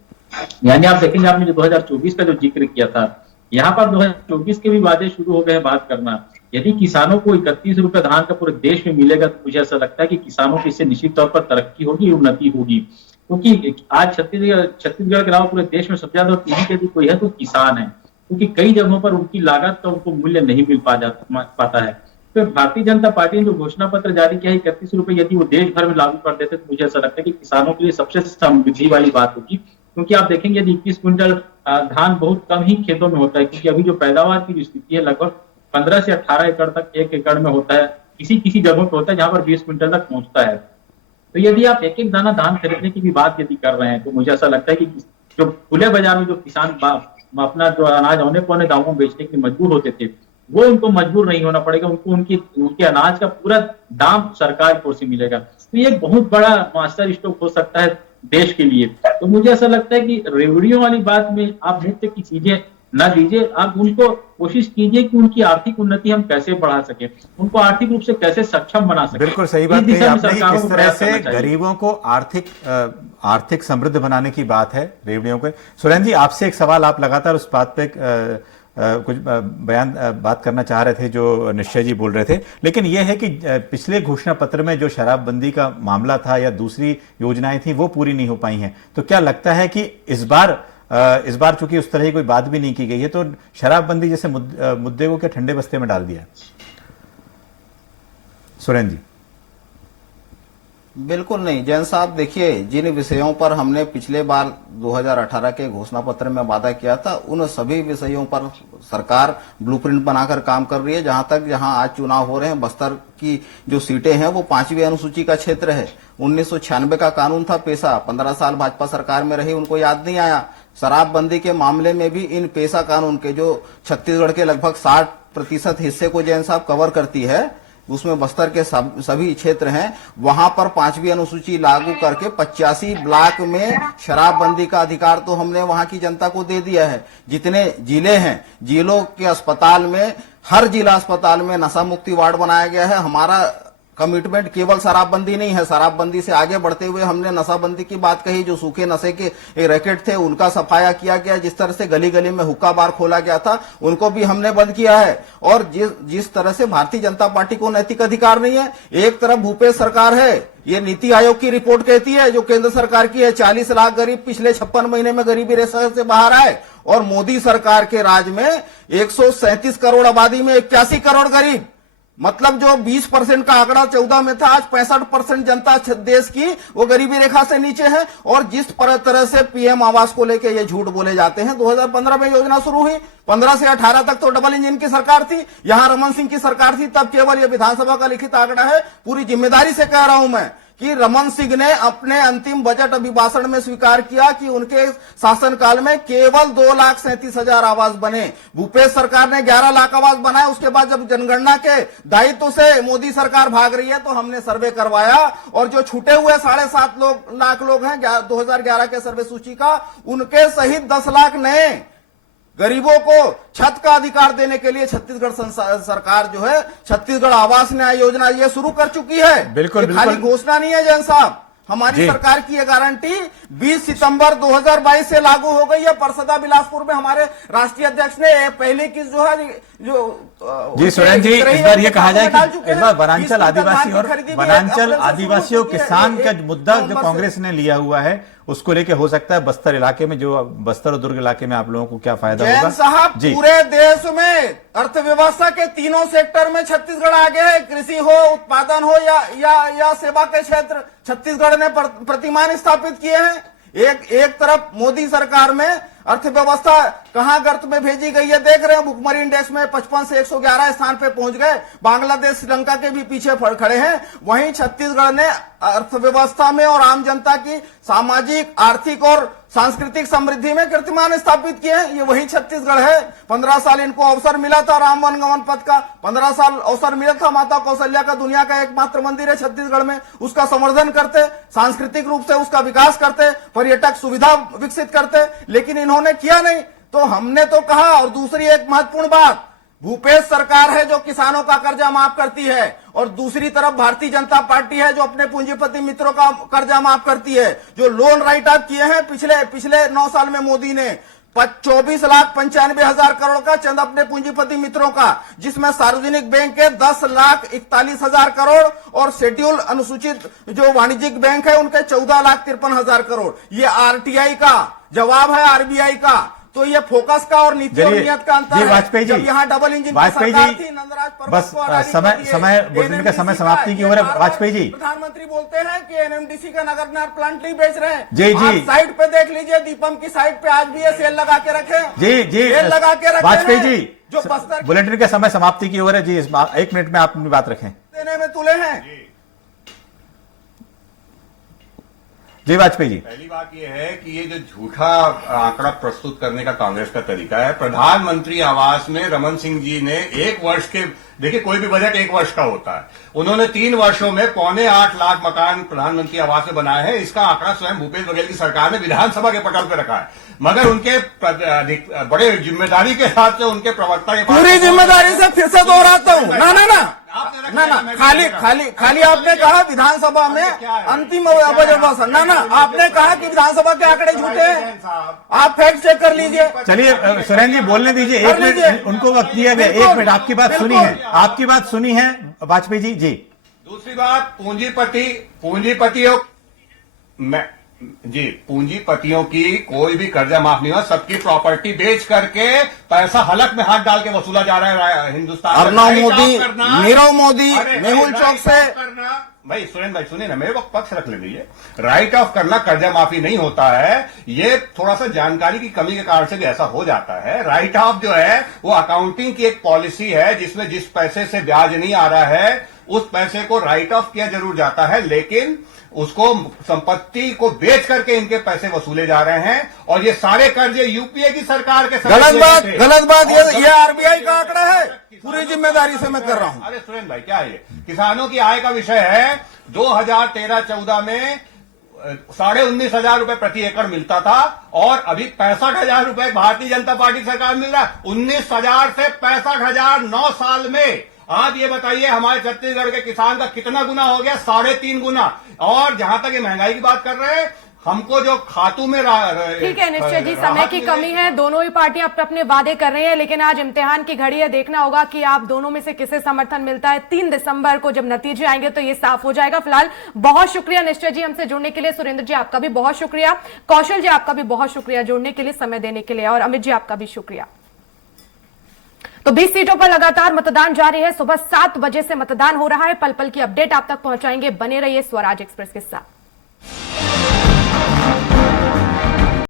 यानी आप देखेंगे, आपने जो 2024 का जो जिक्र किया था, यहाँ पर 2024 के भी वादे शुरू हो गए हैं बात करना। यदि किसानों को 31 रुपए धान का पूरे देश में मिलेगा तो मुझे ऐसा लगता है कि किसानों की इससे निश्चित तौर पर तरक्की होगी, उन्नति होगी। क्योंकि आज छत्तीसगढ़ के अलावा पूरे देश में सबसे ज्यादा पीड़ित यदि कोई है तो किसान है, क्योंकि कई जगहों पर उनकी लागत का उनको मूल्य नहीं मिल पाता है। तो भारतीय जनता पार्टी ने जो घोषणा पत्र जारी किया है 31 रुपए, यदि वो देश भर में लागू कर देते तो मुझे ऐसा लगता है कि किसानों के लिए सबसे समृद्धि वाली बात होगी। क्योंकि आप देखेंगे यदि 21 क्विंटल धान बहुत कम ही खेतों में होता है, क्योंकि अभी जो पैदावार की जो स्थिति है लगभग 15 से 18 एकड़ तक 1 एकड़ में होता है, किसी जगहों पर होता है जहां पर 20 क्विंटल तक पहुंचता है। तो यदि आप एक दाना धान खरीदने की भी बात यदि कर रहे हैं तो मुझे ऐसा लगता है कि जो खुले बाजार में जो किसान अपना जो अनाज औने पौने दामों में बेचने के लिए मजबूर होते थे, वो उनको मजबूर नहीं होना पड़ेगा, उनको उनके अनाज का पूरा दाम सरकार की ओर से मिलेगा। तो ये एक बहुत बड़ा मास्टर स्ट्रोक हो सकता है देश के लिए। तो मुझे ऐसा लगता है कि रेवड़ियों वाली बात में आप मुफ्त की चीजें ना दीजिए, आप उनको कोशिश कीजिए कि उनकी आर्थिक उन्नति हम कैसे बढ़ा सके, उनको आर्थिक रूप से कैसे सक्षम बना सके। बिल्कुल सही बात कही आपने, किस तरह से गरीबों को आर्थिक समृद्ध बनाने की बात है रेवड़ियों के। सुरेंद्र जी, आपसे एक सवाल, आप लगातार उस बात पे कुछ बात करना चाह रहे थे जो निश्चय जी बोल रहे थे, लेकिन यह है कि पिछले घोषणा पत्र में जो शराबबंदी का मामला था या दूसरी योजनाएं थी वो पूरी नहीं हो पाई हैं, तो क्या लगता है कि इस बार चूंकि उस तरह की कोई बात भी नहीं की गई है तो शराबबंदी जैसे मुद्दे को क्या ठंडे बस्ते में डाल दिया? सुरेंद्र जी। बिल्कुल नहीं जैन साहब, देखिए जिन विषयों पर हमने पिछले बार 2018 के घोषणा पत्र में वादा किया था उन सभी विषयों पर सरकार ब्लूप्रिंट बनाकर काम कर रही है। जहां आज चुनाव हो रहे हैं, बस्तर की जो सीटें हैं वो 5वीं अनुसूची का क्षेत्र है। 1996 का कानून था पेशा, 15 साल भाजपा सरकार में रही, उनको याद नहीं आया। शराबबंदी के मामले में भी इन पेशा कानून के जो छत्तीसगढ़ के लगभग 60% हिस्से को जैन साहब कवर करती है, उसमें बस्तर के सभी क्षेत्र हैं, वहां पर 5वीं अनुसूची लागू करके 85 ब्लॉक में शराबबंदी का अधिकार तो हमने वहां की जनता को दे दिया है। जितने जिले हैं, जिलों के अस्पताल में, हर जिला अस्पताल में नशा मुक्ति वार्ड बनाया गया है। हमारा कमिटमेंट केवल शराबबंदी नहीं है, शराबबंदी से आगे बढ़ते हुए हमने नशाबंदी की बात कही, जो सूखे नशे के रैकेट थे उनका सफाया किया गया, जिस तरह से गली गली में हुक्का बार खोला गया था उनको भी हमने बंद किया है। और जिस तरह से भारतीय जनता पार्टी को नैतिक अधिकार नहीं है, एक तरफ भूपेश सरकार है, ये नीति आयोग की रिपोर्ट कहती है जो केंद्र सरकार की है 40 लाख गरीब पिछले 56 महीने में गरीबी रेखा से बाहर आए, और मोदी सरकार के राज में 137 करोड़ आबादी में 81 करोड़ गरीब, मतलब जो 20% का आंकड़ा 14 में था, आज 65% जनता देश की वो गरीबी रेखा से नीचे है। और जिस तरह से पीएम आवास को लेके ये झूठ बोले जाते हैं, 2015 में योजना शुरू हुई, 15 से 18 तक तो डबल इंजन की सरकार थी, यहां रमन सिंह की सरकार थी, तब केवल ये विधानसभा का लिखित आंकड़ा है। पूरी जिम्मेदारी से कह रहा हूं मैं कि रमन सिंह ने अपने अंतिम बजट अभिभाषण में स्वीकार किया कि उनके शासनकाल में केवल 2,37,000 आवास बने। भूपेश सरकार ने 11 लाख आवास बनाए। उसके बाद जब जनगणना के दायित्व से मोदी सरकार भाग रही है तो हमने सर्वे करवाया, और जो छूटे हुए 7.5 लाख लोग हैं 2011 के सर्वे सूची का, उनके सहित 10 लाख नए गरीबों को छत का अधिकार देने के लिए छत्तीसगढ़ सरकार जो है छत्तीसगढ़ आवास न्याय योजना ये शुरू कर चुकी है। बिल्कुल, खाली घोषणा नहीं है जैन साहब, हमारी सरकार की यह गारंटी 20 सितंबर 2022 से लागू हो गई है। परसदा बिलासपुर में हमारे राष्ट्रीय अध्यक्ष ने पहले की जो है जी सुरेंद्र जी, इस बार ये कहा जाए कि इस बार वनांचल आदिवासी और वनांचल आदिवासियों किसान का मुद्दा जो कांग्रेस ने लिया हुआ है उसको लेके हो सकता है बस्तर इलाके में, जो बस्तर और दुर्ग इलाके में आप लोगों को क्या फायदा होगा? साहब, पूरे देश में अर्थव्यवस्था के तीनों सेक्टर में छत्तीसगढ़ आगे है। कृषि हो, उत्पादन हो या सेवा के क्षेत्र, छत्तीसगढ़ ने प्रतिमान स्थापित किए हैं। एक तरफ मोदी सरकार में अर्थव्यवस्था कहां गर्त में भेजी गई है देख रहे हैं। भुखमरी इंडेक्स में 55 से 111 स्थान पे पहुंच गए। बांग्लादेश, श्रीलंका के भी पीछे खड़े हैं। वहीं छत्तीसगढ़ ने अर्थव्यवस्था में और आम जनता की सामाजिक, आर्थिक और सांस्कृतिक समृद्धि में कीर्तिमान स्थापित किए हैं। ये वही छत्तीसगढ़ है। 15 साल इनको अवसर मिला था राम वनगमन पथ का, 15 साल अवसर मिला था। माता कौशल्या का दुनिया का एकमात्र मंदिर है छत्तीसगढ़ में, उसका संवर्धन करते, सांस्कृतिक रूप से उसका विकास करते, पर्यटक सुविधा विकसित करते, लेकिन इन्होंने किया नहीं। तो हमने तो कहा। और दूसरी एक महत्वपूर्ण बात, भूपेश सरकार है जो किसानों का कर्जा माफ करती है, और दूसरी तरफ भारतीय जनता पार्टी है जो अपने पूंजीपति मित्रों का कर्जा माफ करती है। जो लोन राइट ऑफ किए हैं पिछले 9 साल में मोदी ने 24,95,000 करोड़ का चंद अपने पूंजीपति मित्रों का, जिसमें सार्वजनिक बैंक के 10,41,000 करोड़ और शेड्यूल अनुसूचित जो वाणिज्यिक बैंक है उनके 14,53,000 करोड़। ये आरटीआई का जवाब है, आरबीआई का। तो ये फोकस का और नीति और नियत का अंतर है। वाजपेयी जी, यहाँ डबल इंजन वाजपेयी जी, बस समय बुलेटिन का समय समाप्ति की ओर है। वाजपेयी जी, प्रधानमंत्री बोलते हैं कि एनएमडीसी का नगर प्लांट नहीं बेच रहे हैं। जी जी, साइट पे देख लीजिए, दीपम की साइट पे आज भी ये सेल लगा के रखे। जी जी, सेल लगा के रखे। वाजपेयी जी, जो बस्तर बुलेटिन का समय समाप्ति की ओर है जी, 1 मिनट में आप अपनी बात रखें। देने में तुले हैं। जी वाजपेयी जी, पहली बात यह है कि ये जो झूठा आंकड़ा प्रस्तुत करने का कांग्रेस का तरीका है। प्रधानमंत्री आवास में रमन सिंह जी ने 1 वर्ष के, देखिए कोई भी बजट 1 वर्ष का होता है, उन्होंने 3 वर्षों में 7.25 लाख मकान प्रधानमंत्री आवास में बनाए हैं। इसका आंकड़ा स्वयं भूपेश बघेल की सरकार ने विधानसभा के पटल पर रखा है, मगर उनके बड़े जिम्मेदारी के साथ से उनके प्रवक्ता के पूरी जिम्मेदारी से फिर से दोहराता हूँ। ना, खाली आपने कहा विधानसभा में अंतिम बजट भाषण। ना, आपने कहा कि विधानसभा के आंकड़े झूठे हैं। आप फैक्ट चेक कर लीजिए। चलिए सुरेंद्र जी बोलने दीजिए, 1 मिनट उनको वक्त दिया गया। 1 मिनट, आपकी बात सुनी है वाजपेयी जी। जी, दूसरी बात, पूंजीपतियों पूंजीपतियों की कोई भी कर्जा माफ नहीं हुआ। सबकी प्रॉपर्टी बेच करके पैसा हलक में हाथ डाल के वसूला जा रहा है हिंदुस्तान। अर्नब मोदी, नीरव मोदी, मेहुल चौक से। भाई सुरेंद्र भाई सुनिए ना, मेरे को पक्ष रख लीजिए। राइट ऑफ करना कर्जा माफी नहीं होता है। ये थोड़ा सा जानकारी की कमी के कारण से भी ऐसा हो जाता है। राइट ऑफ जो है वो अकाउंटिंग की एक पॉलिसी है, जिसमें जिस पैसे से ब्याज नहीं आ रहा है उस पैसे को राइट ऑफ किया जरूर जाता है, लेकिन उसको संपत्ति को बेच करके इनके पैसे वसूले जा रहे हैं। और ये सारे कर्जे यूपीए की सरकार के गलत बात ये आरबीआई का आंकड़ा है। पूरी जिम्मेदारी से मैं कर रहा हूं। अरे सुरेंद्र भाई, क्या ये किसानों की आय का विषय है? 2013-14 में 19,500 रुपए प्रति एकड़ मिलता था, और अभी 65,000 रुपए भारतीय जनता पार्टी सरकार मिल रहा है। 19,000 से 65,000 9 साल में आज ये बताइए हमारे छत्तीसगढ़ के किसान का कितना गुना हो गया? 3.5 गुना। और जहां तक ये महंगाई की बात कर रहे हैं, हमको जो खातू में ठीक है निश्चय जी, समय की कमी है, दोनों ही पार्टियां अपने अपने वादे कर रही है, लेकिन आज इम्तिहान की घड़ी है, देखना होगा कि आप दोनों में से किसे समर्थन मिलता है। 3 दिसंबर को जब नतीजे आएंगे तो ये साफ हो जाएगा। फिलहाल बहुत शुक्रिया निश्चय जी हमसे जुड़ने के लिए। सुरेंद्र जी आपका भी बहुत शुक्रिया, कौशल जी आपका भी बहुत शुक्रिया जुड़ने के लिए, समय देने के लिए, और अमित जी आपका भी शुक्रिया। तो 20 सीटों पर लगातार मतदान जारी है। सुबह 7 बजे से मतदान हो रहा है। पल पल की अपडेट आप तक पहुंचाएंगे, बने रहिए स्वराज एक्सप्रेस के साथ।